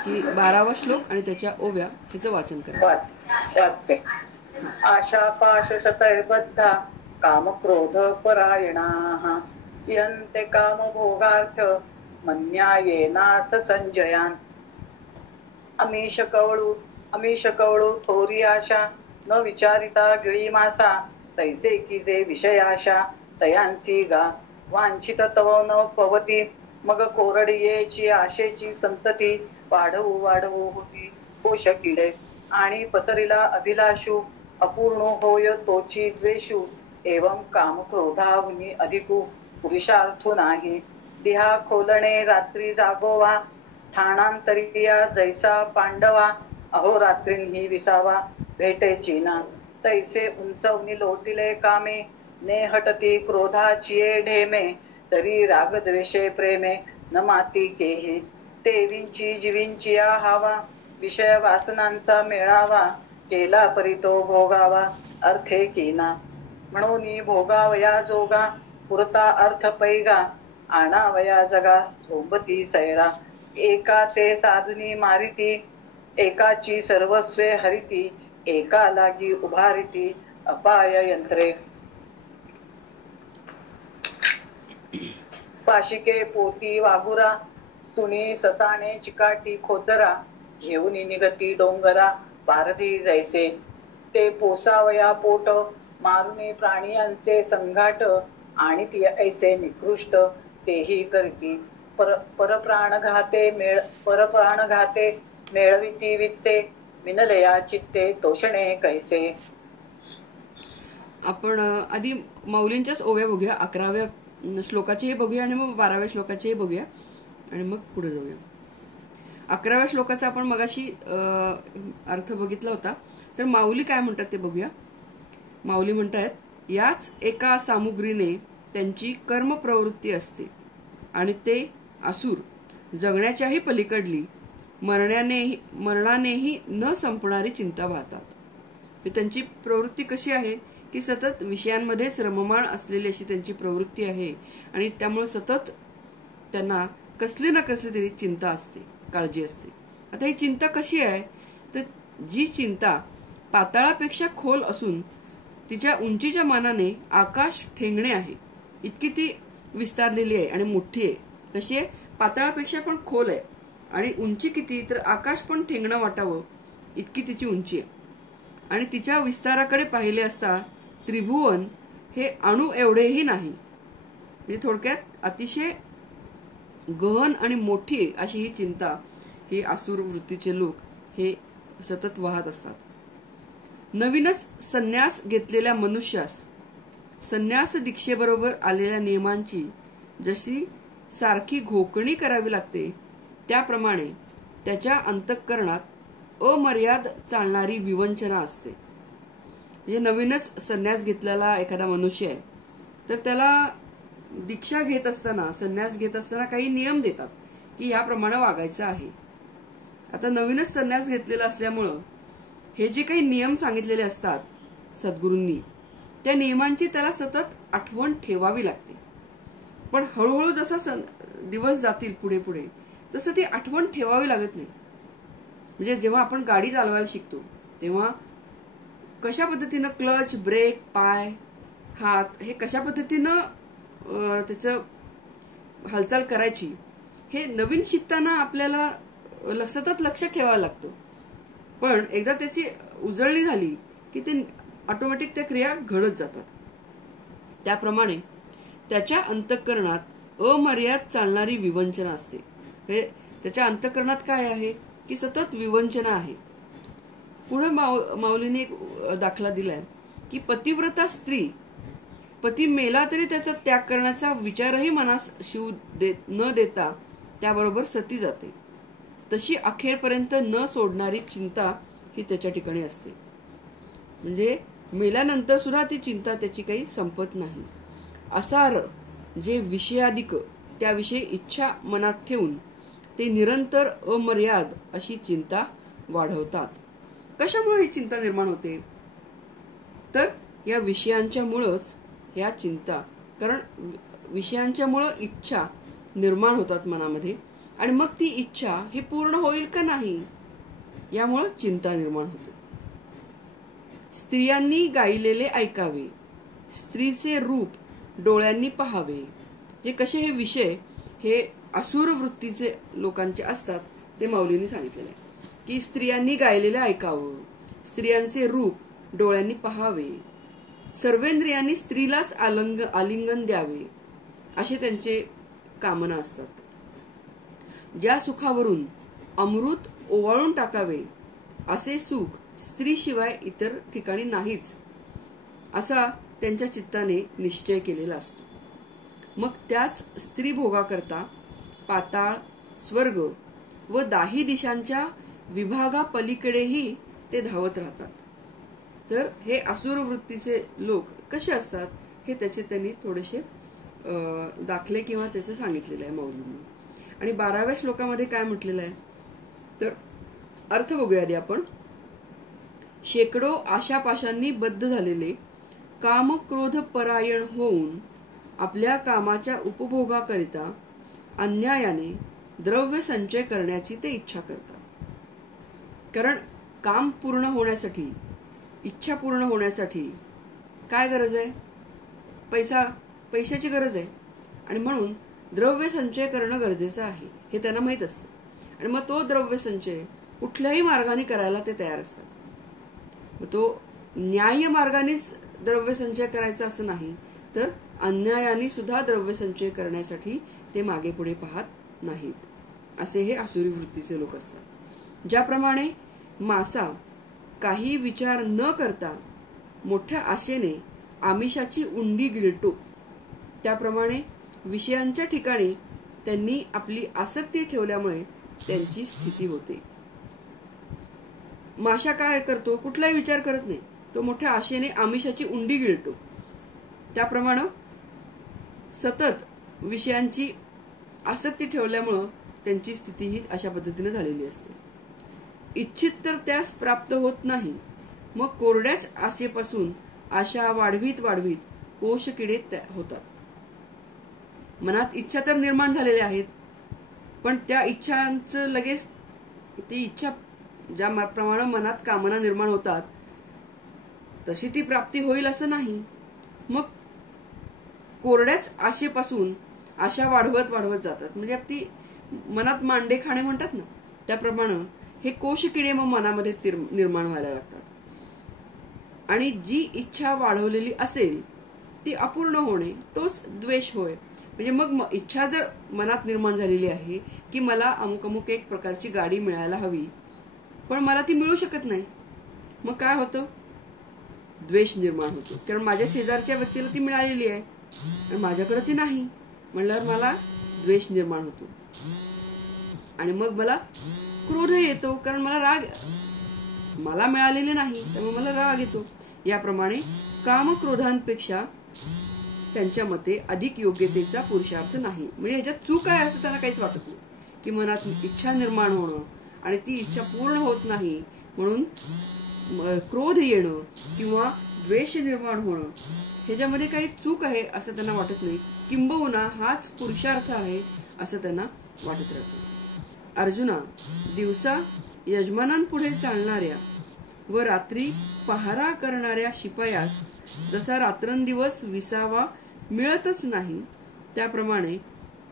की 12वा श्लोक आणि त्याच्या ओव्या ह्याचं वाचन करा. आशा पाश शतैर्बद्धा काम क्रोध परायणाः यन्ते काम भोगार्थ मन्यायेनाथ संजयान. अमीश कवळू थोरी आशा न विचारिता गिळी मासा तैसे की जे विषयाशा तयांसी गा वांछित तव न पवती. मग कोरडियेची आशेची संतती वाढवू होती कोश किडे आणि पसरिला अभिलाषू अपूर्ण होय तोची द्वेषू. एवं काम क्रोधाहुनी अधिकू पुरुषार्थू नाही. दिहा खोलणे रात्री जागोवा ठाणांतरिया जैसा पांडवा. अहोरात्रींही विसावा भेटेची ना तैसे उंचवणी लोटिले कामे. ने हटती क्रोधाचिये ढेमे तरी राग द्वेषे प्रेमे न माती केहे. तेवींची जीवींची हावा विषय वासनांचा मेळावा केला परितो भोगावा अर्थे कीना. म्हणून भोगावया जोगा पुरता अर्थ पैगा आणावया जगा झोंबती सैरा. एका ते साधुनी मारिती एकाची सर्वस्वे हरिती. एका लागी उभारिती अपाय यंत्रे. पाशिके पोटी वाघुरा सुनी ससाणे चिकाटी खोचरा. घेऊन निगती डोंगरा पारधी जैसे. ते पोसावया पोट मारुने प्राणियांचे संघाट. आणि ती ऐसे निकृष्ट तेही करती. परप्राण घाते मेळविती वित्ते. मिनलया चित्ते तोषणे कैसे. आपण आधी माऊलींच्याच ओव्या बघूया, 11व्या श्लोकाचेही बघूया आणि मग 12व्या श्लोकाचेही बघूया आणि मग पुढे जाऊया. 11व्या श्लोकाचा आपण मगाशी अर्थ बघितला होता. तर माऊली काय म्हणतात ते बघूया. माऊली म्हणतात याच एका सामुग्रीने त्यांची कर्म प्रवृत्ती असते आणि ते असुर जगण्याच्याही पलीकडली मरणानेही न संपणारी चिंता वाहतात। त्यांची प्रवृत्ती कशी आहे की सतत विषयांमध्येच रममाण असलेली अशी त्यांची प्रवृत्ती आहे आणि त्यामुळे सतत त्यांना कसली ना कसली तरी चिंता असते, काळजी असते। आता ही चिंता कशी आहे तर जी चिंता पाताळापेक्षा खोल असून तिच्या उंचीच्या मानाने आकाश ठेंगणे आहे इतकी ती विस्तारलेली आहे आणि मोठी आहे। कशी आहे? पाताळापेक्षा पण खोल आहे आणि उंची किती तर आकाश पण ठेंगणं वाटावं इतकी तिची उंची आहे। आणि तिच्या विस्ताराकडे पाहिले असता त्रिभुवन हे अणु एवढेही नाही। म्हणजे थोडक्यात अतिशय गहन आणि मोठी अशी ही चिंता ही आसुर वृत्तीचे लोक हे सतत वाहत असतात। नवीनच संन्यास घेतलेल्या मनुष्यास संन्यास दीक्षेबरोबर आलेल्या नियमांची जशी सारखी घोकणी करावी लागते त्याप्रमाणे त्याच्या अंतःकरणात अमर्याद चालणारी विवंचना असते। म्हणजे नवीनच संन्यास घेतलेला एखादा मनुष्य आहे तर त्याला दीक्षा घेत असताना संन्यास घेत असताना काही नियम देतात की याप्रमाणे वागायचं आहे। आता नवीनच संन्यास घेतलेला असल्यामुळं हे जे काही नियम सांगितलेले असतात सद्गुरूंनी त्या नियमांची त्याला सतत आठवण ठेवावी लागते। पण हळूहळू जसा दिवस जातील पुढे पुढे तसं ती आठवण ठेवावी लागत नाही। म्हणजे जेव्हा आपण गाडी चालवायला शिकतो तेव्हा कशा पद्धतीनं क्लच, ब्रेक, पाय, हात हे कशा पद्धतीनं त्याचं हालचाल करायची हे नवीन शिकताना आपल्याला सतत लक्षात ठेवावं लागतं। पण एकदा त्याची उजळणी झाली की ते ऑटोमॅटिक त्या क्रिया घडत जातात। त्याप्रमाणे त्याच्या अंतःकरणात अमर्याद चालणारी विवंचना असते। त्याच्या अंतःकरणात काय आहे की सतत विवंचना आहे। पुढे माऊलीने एक दाखला दिलाय की पतिव्रता स्त्री पती मेला तरी त्याचा त्याग करण्याचा विचारही मनास शिव न देता त्याबरोबर सती जाते, तशी अखेरपर्यंत न सोडणारी चिंता ही त्याच्या ठिकाणी असते। म्हणजे मेल्यानंतर सुद्धा ती चिंता त्याची काही संपत नाही। असार जे विषयाधिक त्याविषयी इच्छा मनात ठेवून ते निरंतर अमर्याद अशी चिंता वाढवतात। कशामुळे ही चिंता निर्माण होते तर या विषयांच्या मुळेच ह्या चिंता, कारण विषयांच्या मुळे इच्छा निर्माण होतात मनामध्ये आणि मग ती इच्छा ही पूर्ण होईल का नाही यामुळे चिंता निर्माण होते। स्त्रियांनी गायलेले ऐकावे, स्त्रीचे रूप डोळ्यांनी पाहावे, हे कसे हे विषय हे असुर वृत्तीचे लोकांचे असतात ते माऊलींनी सांगितलेले आहे की स्त्रियांनी गायलेले ऐकावं, स्त्रियांचे रूप डोळ्यांनी पाहावे, सर्वेंद्रियांनी स्त्रीलाच आलिंगन द्यावे असे त्यांचे कामना असतात। ज्या सुखावरून अमृत ओवाळून टाकावे असे सुख स्त्रीशिवाय इतर ठिकाणी नाहीच असा त्यांच्या चित्ताने निश्चय केलेला असतो। मग त्याच स्त्री भोगाकरता पाताळ, स्वर्ग व दाही दिशांच्या विभागापलीकडेही ते धावत राहतात। तर हे असुर वृत्तीचे लोक कसे असतात हे त्याचे त्यांनी थोडेसे दाखले किंवा त्याचं सांगितलेलं आहे माऊलींनी। आणि 12व्या श्लोकामध्ये काय म्हटलेलं आहे तर अर्थ बघूया आधी आपण। शेकडो आशापाशांनी बद्ध झालेले काम क्रोध परायण होऊन आपल्या कामाच्या उपभोगाकरिता अन्यायाने द्रव्य संचय करण्याची ते इच्छा करतात। कारण काम पूर्ण होण्यासाठी, इच्छा पूर्ण होण्यासाठी काय गरज आहे? पैशाची गरज आहे आणि म्हणून द्रव्य संचय करणं गरजेचं आहे हे त्यांना माहित असतं। आणि मग तो द्रव्य संचय कुठल्याही मार्गाने करायला ते तयार असतात। मग तो न्याय्य मार्गानेच द्रव्य संचय करायचा असं नाही तर अन्यायाने सुद्धा द्रव्य संचय करण्यासाठी ते मागे पुढे पाहत नाहीत। असे हे आसुरी वृत्तीचे लोक असतात। ज्याप्रमाणे मासा काही विचार न करता मोठ्या आशेने आमिषाची उंडी गिळतो त्याप्रमाणे विषयांच्या ठिकाणी त्यांनी आपली आसक्ती ठेवल्यामुळे त्यांची स्थिती होते। माशा काय करतो? कुठलाही विचार करत नाही, तो मोठ्या आशेने आमिषाची उंडी गिळतो त्याप्रमाणे सतत विषयांची आसक्ती ठेवल्यामुळं त्यांची स्थिती ही अशा पद्धतीने झालेली असते. इच्छित तर त्यास प्राप्त होत नाही. मग कोरड्याच आशेपासून आशा वाढवीत वाढवीत कोशकिडे होतात. मनात इच्छा तर निर्माण झालेल्या आहेत, पण त्या इच्छांचं लगेच ती इच्छा ज्याप्रमाणे मनात कामना निर्माण होतात तशी ती प्राप्ती होईल असं नाही. मग कोरड्याच आशेपासून आशा वाढवत वाढवत जातात. म्हणजे ती मनात मांडे खाणे म्हणतात ना, त्याप्रमाणे हे कोशकिडे मग मनामध्ये निर्माण व्हायला लागतात. आणि जी इच्छा वाढवलेली असेल ती अपूर्ण होणे तोच द्वेष होय. म्हणजे मग इच्छा जर मनात निर्माण झालेली आहे की मला अमुक अमुक एक प्रकारची गाडी मिळायला हवी, पण मला ती मिळू शकत नाही, मग काय होतं? द्वेष निर्माण होतो. कारण माझ्या शेजारच्या व्यक्तीला ती मिळालेली आहे आणि माझ्याकडे ती नाही म्हणल्यावर मला द्वेष निर्माण होतो. आणि मग मला क्रोध येतो, कारण मला मिळालेले नाही त्यामुळे मला राग येतो. याप्रमाणे कामक्रोधांपेक्षा त्यांच्या मते अधिक योग्यतेचा पुरुषार्थ नाही. म्हणजे ह्याच्यात चूक आहे असं त्यांना काहीच वाटत नाही की मनात इच्छा निर्माण होणं आणि ती इच्छा पूर्ण होत नाही म्हणून क्रोध येणं किंवा द्वेष निर्माण होणं ह्याच्यामध्ये काही चूक आहे असं त्यांना वाटत नाही. किंबहुना हाच पुरुषार्थ आहे असं त्यांना वाटत राहतं. अर्जुना, दिवसा यजमानांपुढे चालणाऱ्या व रात्री पहारा करणाऱ्या शिपायास जसा रात्रंदिवस विसावा मिळतच नाही, त्याप्रमाणे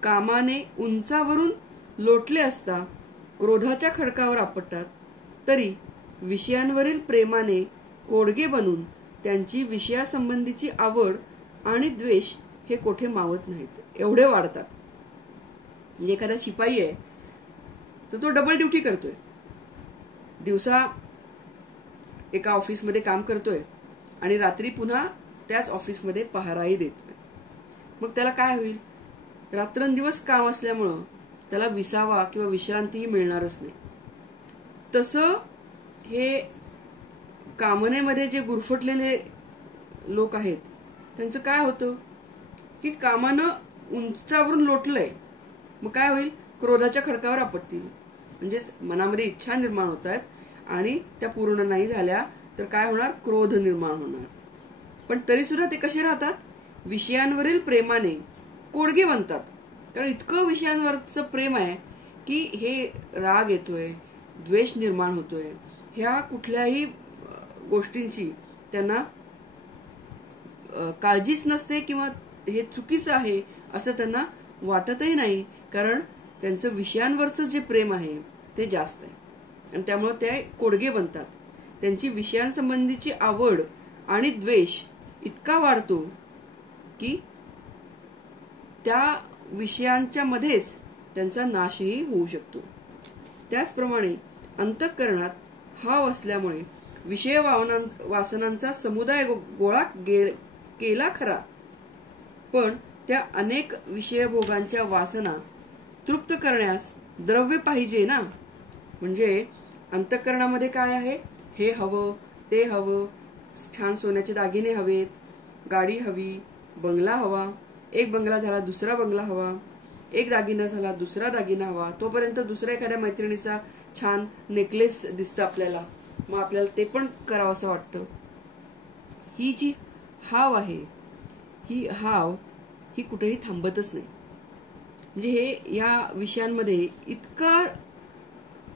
कामाने उंचावरून लोटले असता क्रोधाच्या खडकावर आपटतात, तरी विषयांवरील प्रेमाने कोडगे बनून त्यांची विषयासंबंधीची आवड आणि द्वेष हे कोठे मावत नाहीत, एवढे वाढतात. म्हणजे एखादा शिपाई आहे तर तो डबल ड्युटी करतोय. दिवसा एका ऑफिसमध्ये काम करतोय आणि रात्री पुन्हा त्याच ऑफिसमध्ये पहाराही देतोय. मग त्याला काय होईल? रात्रंदिवस काम असल्यामुळं त्याला विसावा किंवा विश्रांतीही मिळणारच नाही. तसं हे कामनेमध्ये जे गुरफटलेले लोक आहेत त्यांचं काय होतं की कामानं उंचावरून लोटलंय, मग काय होईल? क्रोधाच्या खडकावर आपटतील. म्हणजे मनामध्ये इच्छा निर्माण होत आहेत आणि त्या पूर्ण नाही झाल्या तर काय होणार? क्रोध निर्माण होणार. पण तरी सुद्धा ते कसे राहतात? विषयांवरील प्रेमाने कोडगे बनतात. कारण इतकं विषयांवरचं प्रेम आहे की हे राग येतोय, द्वेष निर्माण होतोय, ह्या कुठल्याही गोष्टींची त्यांना काळजीच नसते किंवा हे चुकीचं आहे असं त्यांना वाटतही नाही. कारण त्यांचं विषयांवरचं जे प्रेम आहे ते जास्त आहे आणि त्यामुळे ते कोडगे बनतात. त्यांची विषयांसंबंधीची आवड आणि द्वेष इतका वाढतो की त्या विषयांच्या मध्येच त्यांचा नाशही होऊ शकतो. त्याचप्रमाणे अंतःकरणात हाव असल्यामुळे विषय वासनांचा समुदाय गोळा केला खरा, पण त्या अनेक विषयभोगांच्या वासना तृप्त करण्यास द्रव्य पाहिजे ना. म्हणजे अंतःकरणामध्ये काय आहे? हे हवं, ते हवं, छान सोन्याचे दागिने हवेत, गाडी हवी, बंगला हवा, एक बंगला झाला दुसरा बंगला हवा, एक दागिना झाला दुसरा दागिना हवा, तोपर्यंत दुसऱ्या एखाद्या मैत्रिणीचा छान नेकलेस दिसतं आपल्याला, मग आपल्याला ते पण करावं असं वाटतं. ही जी हाव आहे ही हाव ही कुठेही थांबतच नाही. म्हणजे हे या विषयांमध्ये इतका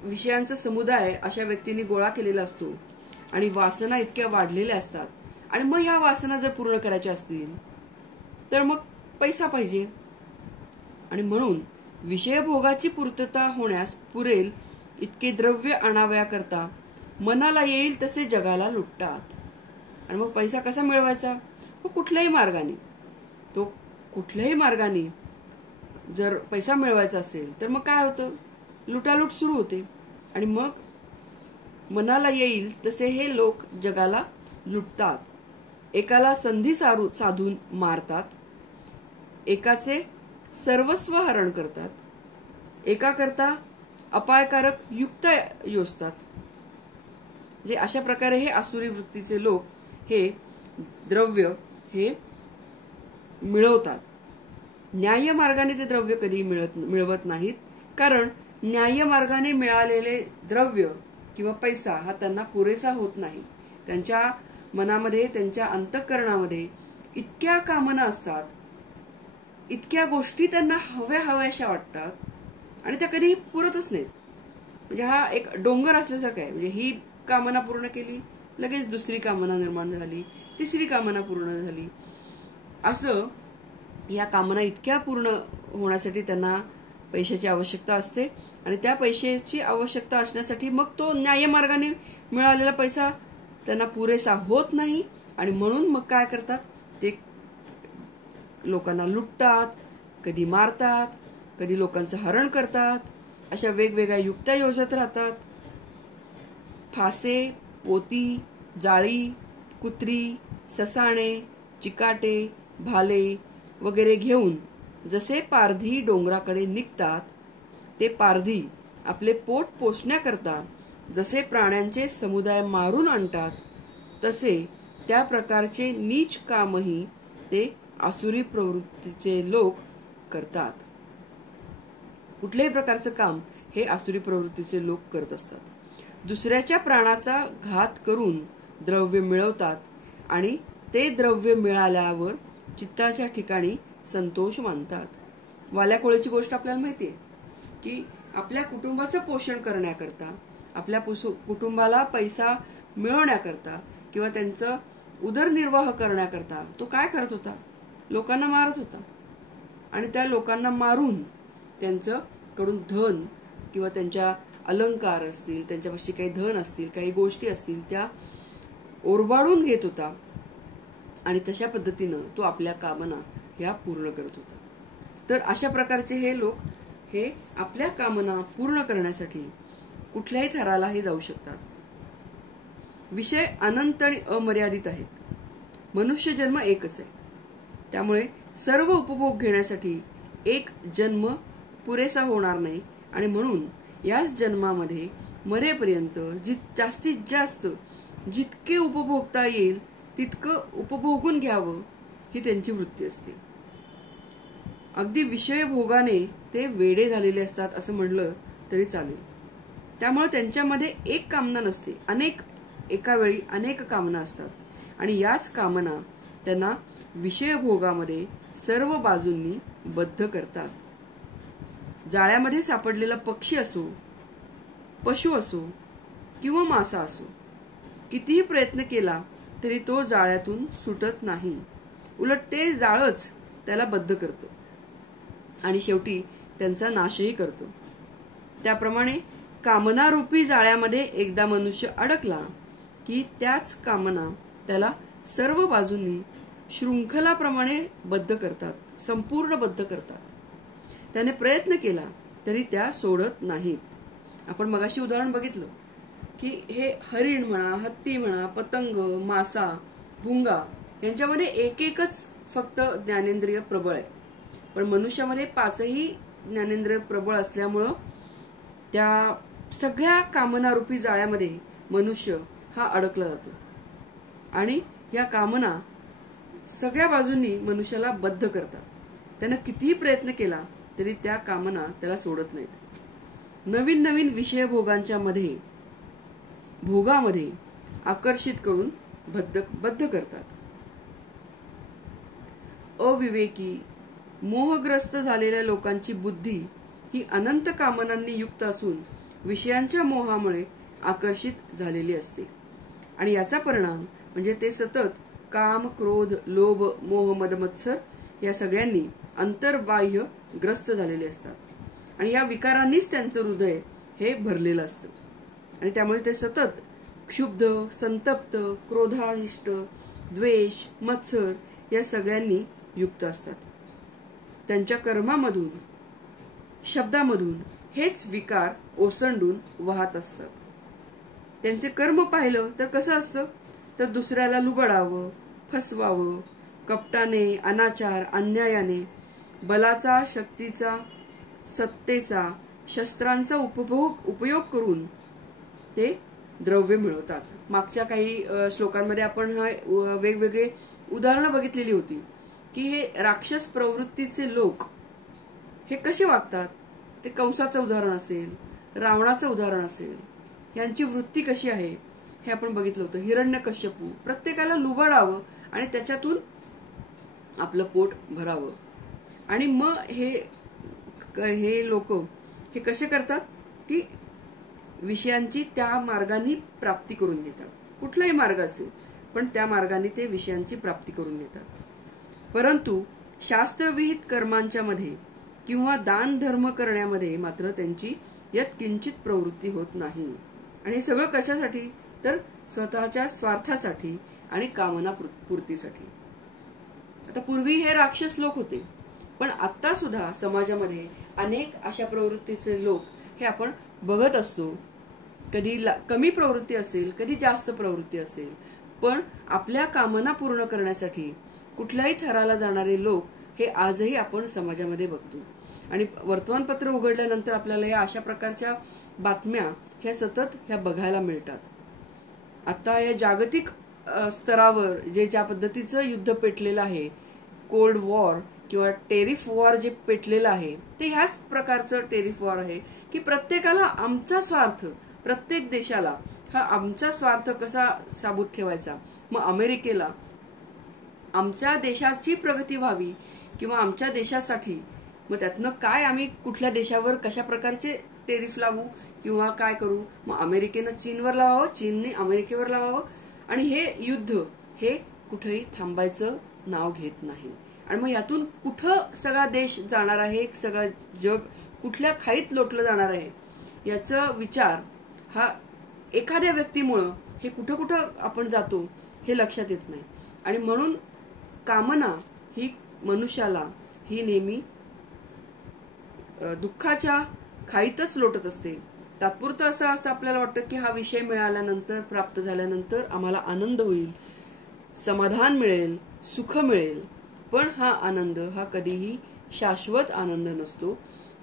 विषयांचा समुदाय अशा व्यक्तींनी गोळा केलेला असतो आणि वासना इतक्या वाढलेल्या असतात. आणि मग या वासना जर पूर्ण करायच्या असतील तर मग पैसा पाहिजे आणि म्हणून विषयभोगाची पूर्तता होण्यास पुरेल इतके द्रव्य आणावया करता मनाला येईल तसे जगाला लुटतात. आणि मग पैसा कसा मिळवायचा? मग कुठल्याही मार्गाने जर पैसा मिळवायचा असेल तर मग काय होतं? लुटालूट सुरू होते आणि मग मनाला येईल तसे हे लोक जगाला लुटतात. एकाला संधी साधून मारतात, एकाचे सर्वस्व हरण करतात, एकाकरता अपायकारक युक्त योजतात. म्हणजे अशा प्रकारे हे आसुरी वृत्तीचे लोक हे द्रव्य हे मिळवतात. न्याय्य मार्गाने ते द्रव्य कधी मिळवत नाहीत, कारण न्याय्य मार्गाने मिळालेले द्रव्य किंवा पैसा हा त्यांना पुरेसा होत नाही. त्यांच्या मनामध्ये, त्यांच्या अंतःकरणामध्ये इतक्या कामना असतात, इतक्या गोष्टी त्यांना हव्याशा वाटतात आणि त्या कधी पुरतच नाहीत. म्हणजे हा एक डोंगर असल्यासारखं आहे. म्हणजे ही कामना पूर्ण केली, लगेच दुसरी कामना निर्माण झाली, तिसरी कामना पूर्ण झाली. असं या कामना इतक्या पूर्ण होण्यासाठी त्यांना पैशाची आवश्यकता असते आणि त्या पैशाची आवश्यकता असण्यासाठी मग तो न्याय्यमार्गाने मिळालेला पैसा त्यांना पुरेसा होत नाही आणि म्हणून मग काय करतात, ते लोकांना लुटतात, कधी मारतात, कधी लोकांचं हरण करतात, अशा वेगवेगळ्या युक्त्या योजत राहतात. फासे, पोती, जाळी, कुत्री, ससाणे, चिकाटे, भाले वगैरे घेऊन जसे पारधी डोंगराकडे निघतात, ते पारधी आपले पोट पोषण्याकरता जसे प्राण्यांचे समुदाय मारून आणतात, तसे त्या प्रकारचे नीच कामही ते आसुरी प्रवृत्तीचे लोक करतात. कुठल्याही प्रकारचं काम हे आसुरी प्रवृत्तीचे लोक करत असतात. दुसऱ्याच्या प्राणाचा घात करून द्रव्य मिळवतात आणि ते द्रव्य मिळाल्यावर चित्ताच्या ठिकाणी संतोष मानतात. वाल्या कोळीची गोष्ट आपल्याला माहितीये की आपल्या कुटुंबाचं पोषण करण्याकरता, आपल्या कुटुंबाला पैसा मिळवण्याकरता किंवा त्यांचं उदरनिर्वाह करण्याकरता तो काय करत होता, लोकांना मारत होता आणि त्या लोकांना मारून त्यांचं कडून धन किंवा त्यांच्या अलंकार असतील, त्यांच्यापाशी काही धन असतील, काही गोष्टी असतील, त्या ओरबाडून घेत होता आणि तशा पद्धतीनं तो आपल्या कामना ह्या पूर्ण करत होता. तर अशा प्रकारचे हे लोक हे आपल्या कामना पूर्ण करण्यासाठी कुठल्याही थराला हे जाऊ शकतात. विषय अनंत आणि अमर्यादित आहेत. मनुष्य जन्म एकच आहे, त्यामुळे सर्व उपभोग घेण्यासाठी एक जन्म पुरेसा होणार नाही आणि म्हणून याच जन्मामध्ये मरेपर्यंत जास्तीत जास्त जितके उपभोगता येईल तितकं उपभोगून घ्यावं ही त्यांची वृत्ती असते. अगदी विषय भोगाने ते वेडे झालेले असतात असं म्हणलं तरी चालेल. त्यामुळे त्यांच्यामध्ये एक कामना नसते, एका वेळी अनेक कामना असतात आणि याच कामना त्यांना विषय भोगामध्ये सर्व बाजूंनी बद्ध करतात. जाळ्यामध्ये सापडलेला पक्षी असो, पशु असो किंवा मासा असो, कितीही प्रयत्न केला तरी तो जाळ्यातून सुटत नाही. उलट ते जाळच त्याला बद्ध करतं आणि शेवटी त्यांचा नाशही करतो. त्याप्रमाणे कामनारूपी जाळ्यामध्ये एकदा मनुष्य अडकला की त्याच कामना त्याला सर्व बाजूंनी शृंखलाप्रमाणे बद्ध करतात, संपूर्ण बद्ध करतात. त्याने प्रयत्न केला तरी त्या सोडत नाहीत. आपण मगाशी उदाहरण बघितलं की हे हरिण म्हणा, हत्ती म्हणा, पतंग, मासा, भुंगा यांच्यामध्ये एकच फक्त ज्ञानेंद्रिय प्रबळ आहे, पण मनुष्यामध्ये 5ही ज्ञानेंद्रिय प्रबळ असल्यामुळं त्या सगळ्या कामनारूपी जाळ्यामध्ये मनुष्य हा अडकला जातो आणि या कामना सगळ्या बाजूंनी मनुष्याला बद्ध करतात. त्यानं कितीही प्रयत्न केला तरी त्या कामना त्याला सोडत नाहीत. नवीन नवीन विषय भोगामध्ये आकर्षित करून बद्ध करतात. अविवेकी, मोहग्रस्त झालेल्या लोकांची बुद्धी ही अनंत कामनांनी युक्त असून विषयांच्या मोहामुळे आकर्षित झालेली असते आणि याचा परिणाम म्हणजे ते सतत काम, क्रोध, लोभ, मोह, मद, मत्सर या सगळ्यांनी अंतर्बाह्य ग्रस्त झालेले असतात आणि या विकारांनीच त्यांचं हृदय हे भरलेलं असतं आणि त्यामुळे ते सतत क्षुब्ध, संतप्त, क्रोधाविष्ट, द्वेष, मत्सर या सगळ्यांनी युक्त असतात. त्यांच्या कर्मामधून, शब्दामधून हेच विकार ओसंडून वाहत असतात. त्यांचे कर्म पाहिलं तर कसं असतं, तर दुसऱ्याला लुबाडावं, फसवावं, कपटाने, अनाचार, अन्यायाने, बलाचा, शक्तीचा, सत्तेचा, शस्त्रांचा उपयोग करून ते द्रव्य मिळवतात. मागच्या काही श्लोकांमध्ये आपण वेगवेगळे उदाहरणं बघितलेली होती की हे राक्षस प्रवृत्तीचे लोक हे कसे वागतात. ते कंसाचं उदाहरण असेल, रावणाचं उदाहरण असेल, यांची वृत्ती कशी आहे हे आपण बघितलं होतं. हिरण्यकश्यपू, प्रत्येकाला लुबाडावं आणि त्याच्यातून आपलं पोट भरावं. आणि मग हे लोक हे कसे करतात की विषयांची त्या मार्गाने प्राप्ती करून घेतात. कुठलाही मार्ग असेल पण त्या मार्गाने ते विषयांची प्राप्ती करून घेतात. परंतु शास्त्रविहित कर्मांच्या मध्ये किंवा दान धर्म करण्यामध्ये मात्र त्यांची यत्किंचित प्रवृत्ती होत नाही. आणि हे सगळं कशासाठी, तर स्वतःच्या स्वार्थासाठी आणि कामना पूर्तीसाठी. आता पूर्वी हे राक्षस लोक होते, पण आता सुद्धा समाजामध्ये अनेक अशा प्रवृत्तीचे लोक हे आपण बघत असतो. कधी कमी प्रवृत्ती असेल, कधी जास्त प्रवृत्ती असेल, पण आपल्या कामना पूर्ण करण्यासाठी कुठल्याही थराला जाणारे लोक हे आजही आपण समाजामध्ये बघतो. आणि वर्तमानपत्र उघडल्यानंतर आपल्याला या अशा प्रकारच्या बातम्या ह्या सतत ह्या बघायला मिळतात. आता या जागतिक स्तरावर ज्या पद्धतीचं युद्ध पेटलेलं आहे, कोल्ड वॉर किंवा टेरिफ वॉर जे पेटलेलं आहे, ते ह्याच प्रकारचं टेरिफ वॉर आहे की प्रत्येकाला आमचा स्वार्थ, प्रत्येक देशाला हा आमचा स्वार्थ कसा साबूत ठेवायचा. मग अमेरिकेला आमच्या देशाची प्रगती व्हावी किंवा आमच्या देशासाठी मग त्यातनं काय आम्ही कुठल्या देशावर कशा प्रकारचे टेरिफ लावू किंवा काय करू. मग अमेरिकेनं चीनवर लावावं, चीनने अमेरिकेवर लावावं. आणि हे युद्ध हे कुठेही थांबायचं नाव घेत नाही. आणि मग यातून कुठं सगळा देश जाणार आहे, सगळं जग कुठल्या खाईत लोटलं जाणार आहे याचा विचार हा एखाद्या व्यक्तीमुळं हे कुठं कुठं आपण जातो हे लक्षात येत नाही. आणि म्हणून कामना ही मनुष्याला ही नेहमी दुःखाच्या खाईतच लोटत असते. तात्पुरतं असं आपल्याला वाटतं की हा विषय मिळाल्यानंतर, प्राप्त झाल्यानंतर आम्हाला आनंद होईल, समाधान मिळेल, सुख मिळेल. पण हा आनंद हा कधीही शाश्वत आनंद नसतो.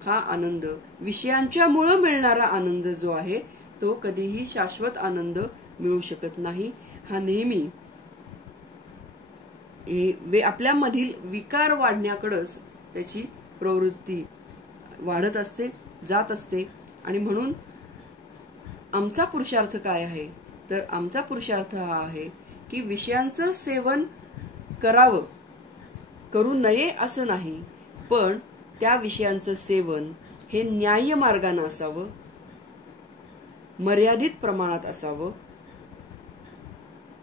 हा आनंद विषयांच्यामुळे मिळणारा आनंद जो आहे तो कधीही शाश्वत आनंद मिळू शकत नाही. हा नेहमी आपल्यामधील विकार वाढण्याकडेच त्याची प्रवृत्ती वाढत असते, जात असते. आणि म्हणून आमचा पुरुषार्थ काय आहे, तर आमचा पुरुषार्थ हा आहे की विषयांचं सेवन करावं, करू नये असं नाही, पण त्या विषयांचं सेवन हे न्याय्य मार्गाने असावं, मर्यादित प्रमाणात असावं.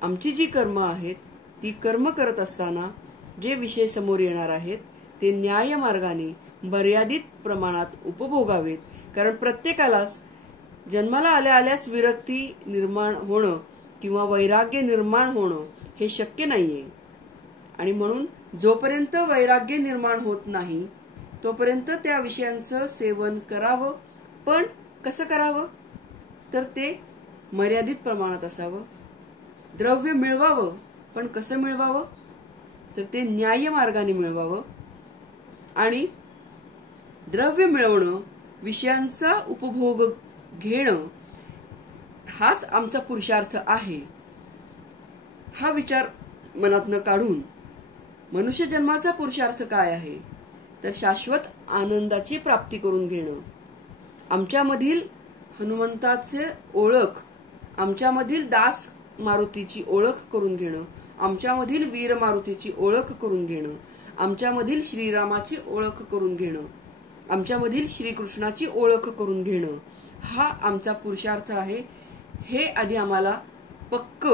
आमची जी कर्म आहेत ती कर्म करत असताना जे विषय समोर येणार आहेत ते न्याय मार्गाने मर्यादित प्रमाणात उपभोगावेत. कारण प्रत्येकालाच जन्माला आल्यास विरक्ती निर्माण होणं किंवा वैराग्य निर्माण होणं हे शक्य नाहीये. आणि म्हणून जोपर्यंत वैराग्य निर्माण होत नाही तोपर्यंत त्या विषयांचं सेवन करावं. पण कसं करावं, तर ते मर्यादित प्रमाणात असावं. द्रव्य मिळवावं, पण कसं मिळवावं, तर ते न्याय्य मार्गाने मिळवावं. आणि द्रव्य मिळवणं, विषयांचा उपभोग घेणं हाच आमचा पुरुषार्थ आहे, हा विचार मनातनं काढून मनुष्य जन्माचा पुरुषार्थ काय आहे, तर शाश्वत आनंदाची प्राप्ती करून घेणं. आमच्यामधील हनुमंताचे ओळख, आमच्यामधील दास मारुतीची ओळख करून घेणं, आमच्यामधील वीर मारुतीची ओळख करून घेणं, आमच्यामधील श्रीरामाची ओळख करून घेणं, आमच्यामधील श्रीकृष्णाची ओळख करून घेणं हा आमचा पुरुषार्थ आहे. हे आधी आम्हाला पक्क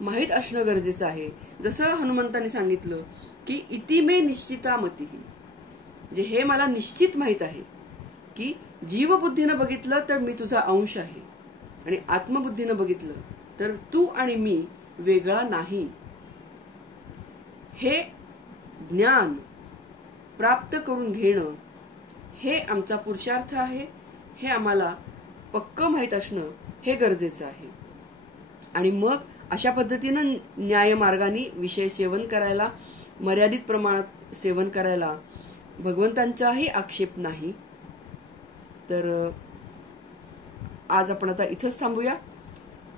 माहीत असणं गरजेचं आहे. जसं हनुमंताने सांगितलं की इति मे निश्चिता मतिः, म्हणजे हे मला निश्चित माहित आहे की जीवबुद्धीनं बघितलं तर मी तुझा अंश आहे आणि आत्मबुद्धीनं बघितलं तर तू आणि मी वेगळा नाही. हे ज्ञान प्राप्त करून घेणं हे आमचा पुरुषार्थ आहे. हे आम्हाला पक्क माहीत असणं हे गरजेचं आहे. आणि मग अशा पद्धतीनं न्याय मार्गाने विषय सेवन करायला, मर्यादित प्रमाणात सेवन करायला भगवंतांचाही आक्षेप नाही. तर आज आपण आता इथंच थांबूया.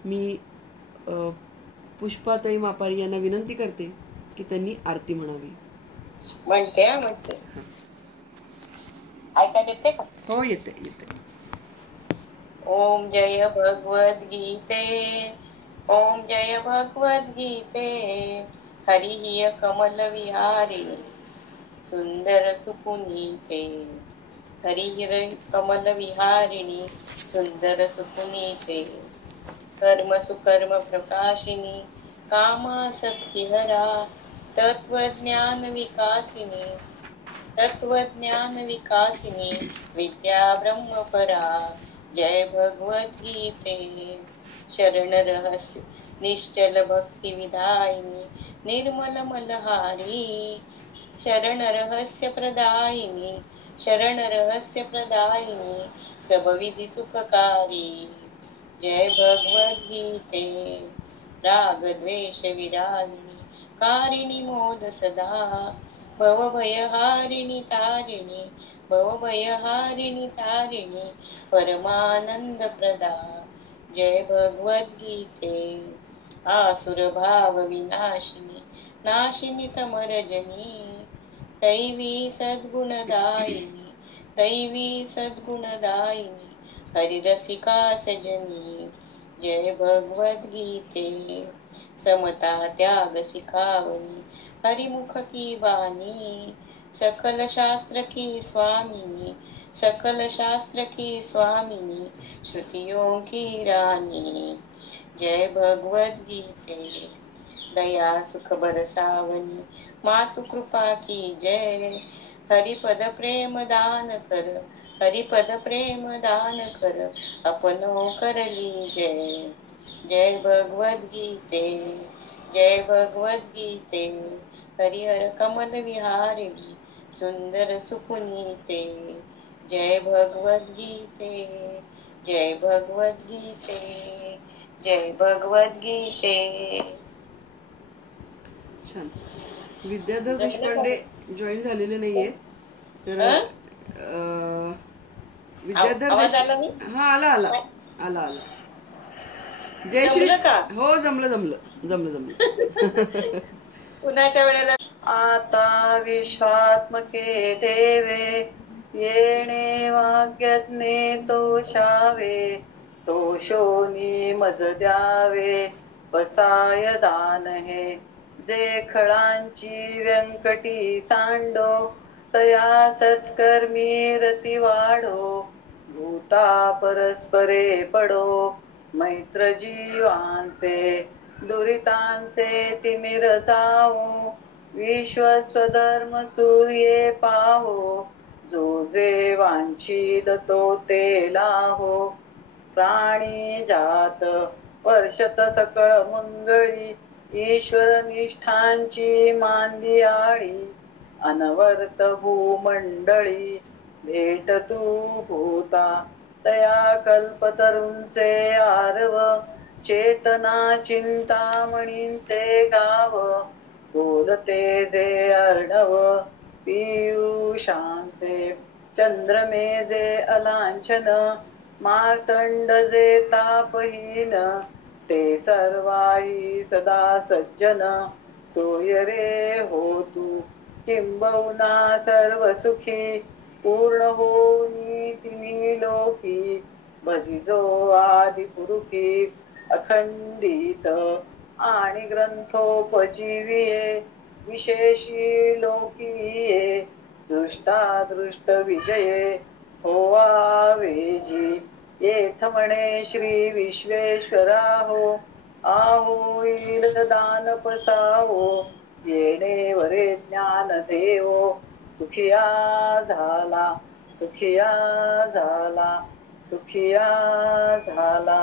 मी पुष्पाताई मापारी यांना विनंती करते की त्यांनी आरती म्हणावी. म्हणते ऐकायला येते का? हो, येते येते. ओम जय भगवद गीते, ओम जय भगवद गीते. हरिः कमल विहारिणी सुंदर सुपुनीते. हरिः कमल विहारिणी सुंदर सुपुनीते. कर्म सुकर्म प्रकाशिनी कामासक्तिहरा. तत्वज्ञान विकासिनी तत्वज्ञान विकासिनी विद्या ब्रह्मपरा. जय भगवद गीते. शरण रहस्य निश्चल भक्ति विदायिनी निर्मल मलहारी. शरण रहस्य प्रदायिनी शरण रहस्य प्रदायिनी सबविधि सुखकारी. जय भगवद गीते. राग द्वेष विरालिनी कारिणी मोद सदा. भवभयहारिणी तारिणी भवभयहारिणी तारिणी परमानंद प्रदा. जय भगवद गीते. आसुर भाव विनाशिनी नाशिनी तमरजनी दैवी सद्गुणदायिनी दैवी सद्गुणदायिनी हरिरसिका सजनी. जय भगवद गीते. समता त्याग सिखावनी हरिमुख की वाणी. सकल शास्त्र की स्वामिनी सकल शास्त्र की स्वामिनी श्रुतियों की रानी. जय भगवद गीते. दया सुख बरसावनी मातु कृपा की जय. हरिपद प्रेम दान कर हरिपद प्रेम दान कर अपनो करली जय. जय भगवद गीते. जय भगवद गीते. हरिहर कमल विहारिणी सुंदर सुपुनीते. जय भगवद गीते. जय भगवद गीते. जय भगवद गीते. छान. विद्याधर देशपांडे जॉईन झालेले नाहीये तर विद्याधर आवाज आला नाही? हा, आला आला आला आला. जय श्री. हो, जमलं जमलं जमलं जमलं. पुण्याच्या वेळेला आता विश्वात्मके देवे येणे वाग्यज्ञे तोषावे. तोषोनी मज द्यावे बसाय दान हे. जे खळांची व्यंकटी सांडो तया सत्कर्मी रती वाढो. भूता परस्परे पडो मैत्र जीवांचे दुरितांचे तिमिर जावो. विश्वस्वधर्म सूर्ये पाहो जो जे वांछित तो ते लाहो. प्राणी जात वर्षत सकळ मंगळी ईश्वर निष्ठांची मांदियाळी. अनवर्त भूमंडळी भेट तू भूता तया कल्पतरूंचे आरव. चेतना चिंतामणींचे गाव बोलते जे अर्णव. पियुषांचे चंद्रमे जे अलांछन मार्तंड जे तापहीन ते सर्वाही सदा सज्जन. सोय रे हो तू किंबहुना सर्व सुखी पूर्ण होनी तिन्ही लोकी. भजिजो आदि पुरुषी अखंडित आणि ग्रंथोपजीविये विशेषी लोकीये. दृष्टादृष्ट विजये होवा वेजी येथ म्हणे श्री विश्वेश्वरा हो. आहोईल दान पसावो येणे वरे ज्ञान देवो. सुखिया झाला सुखिया झाला सुखिया झाला.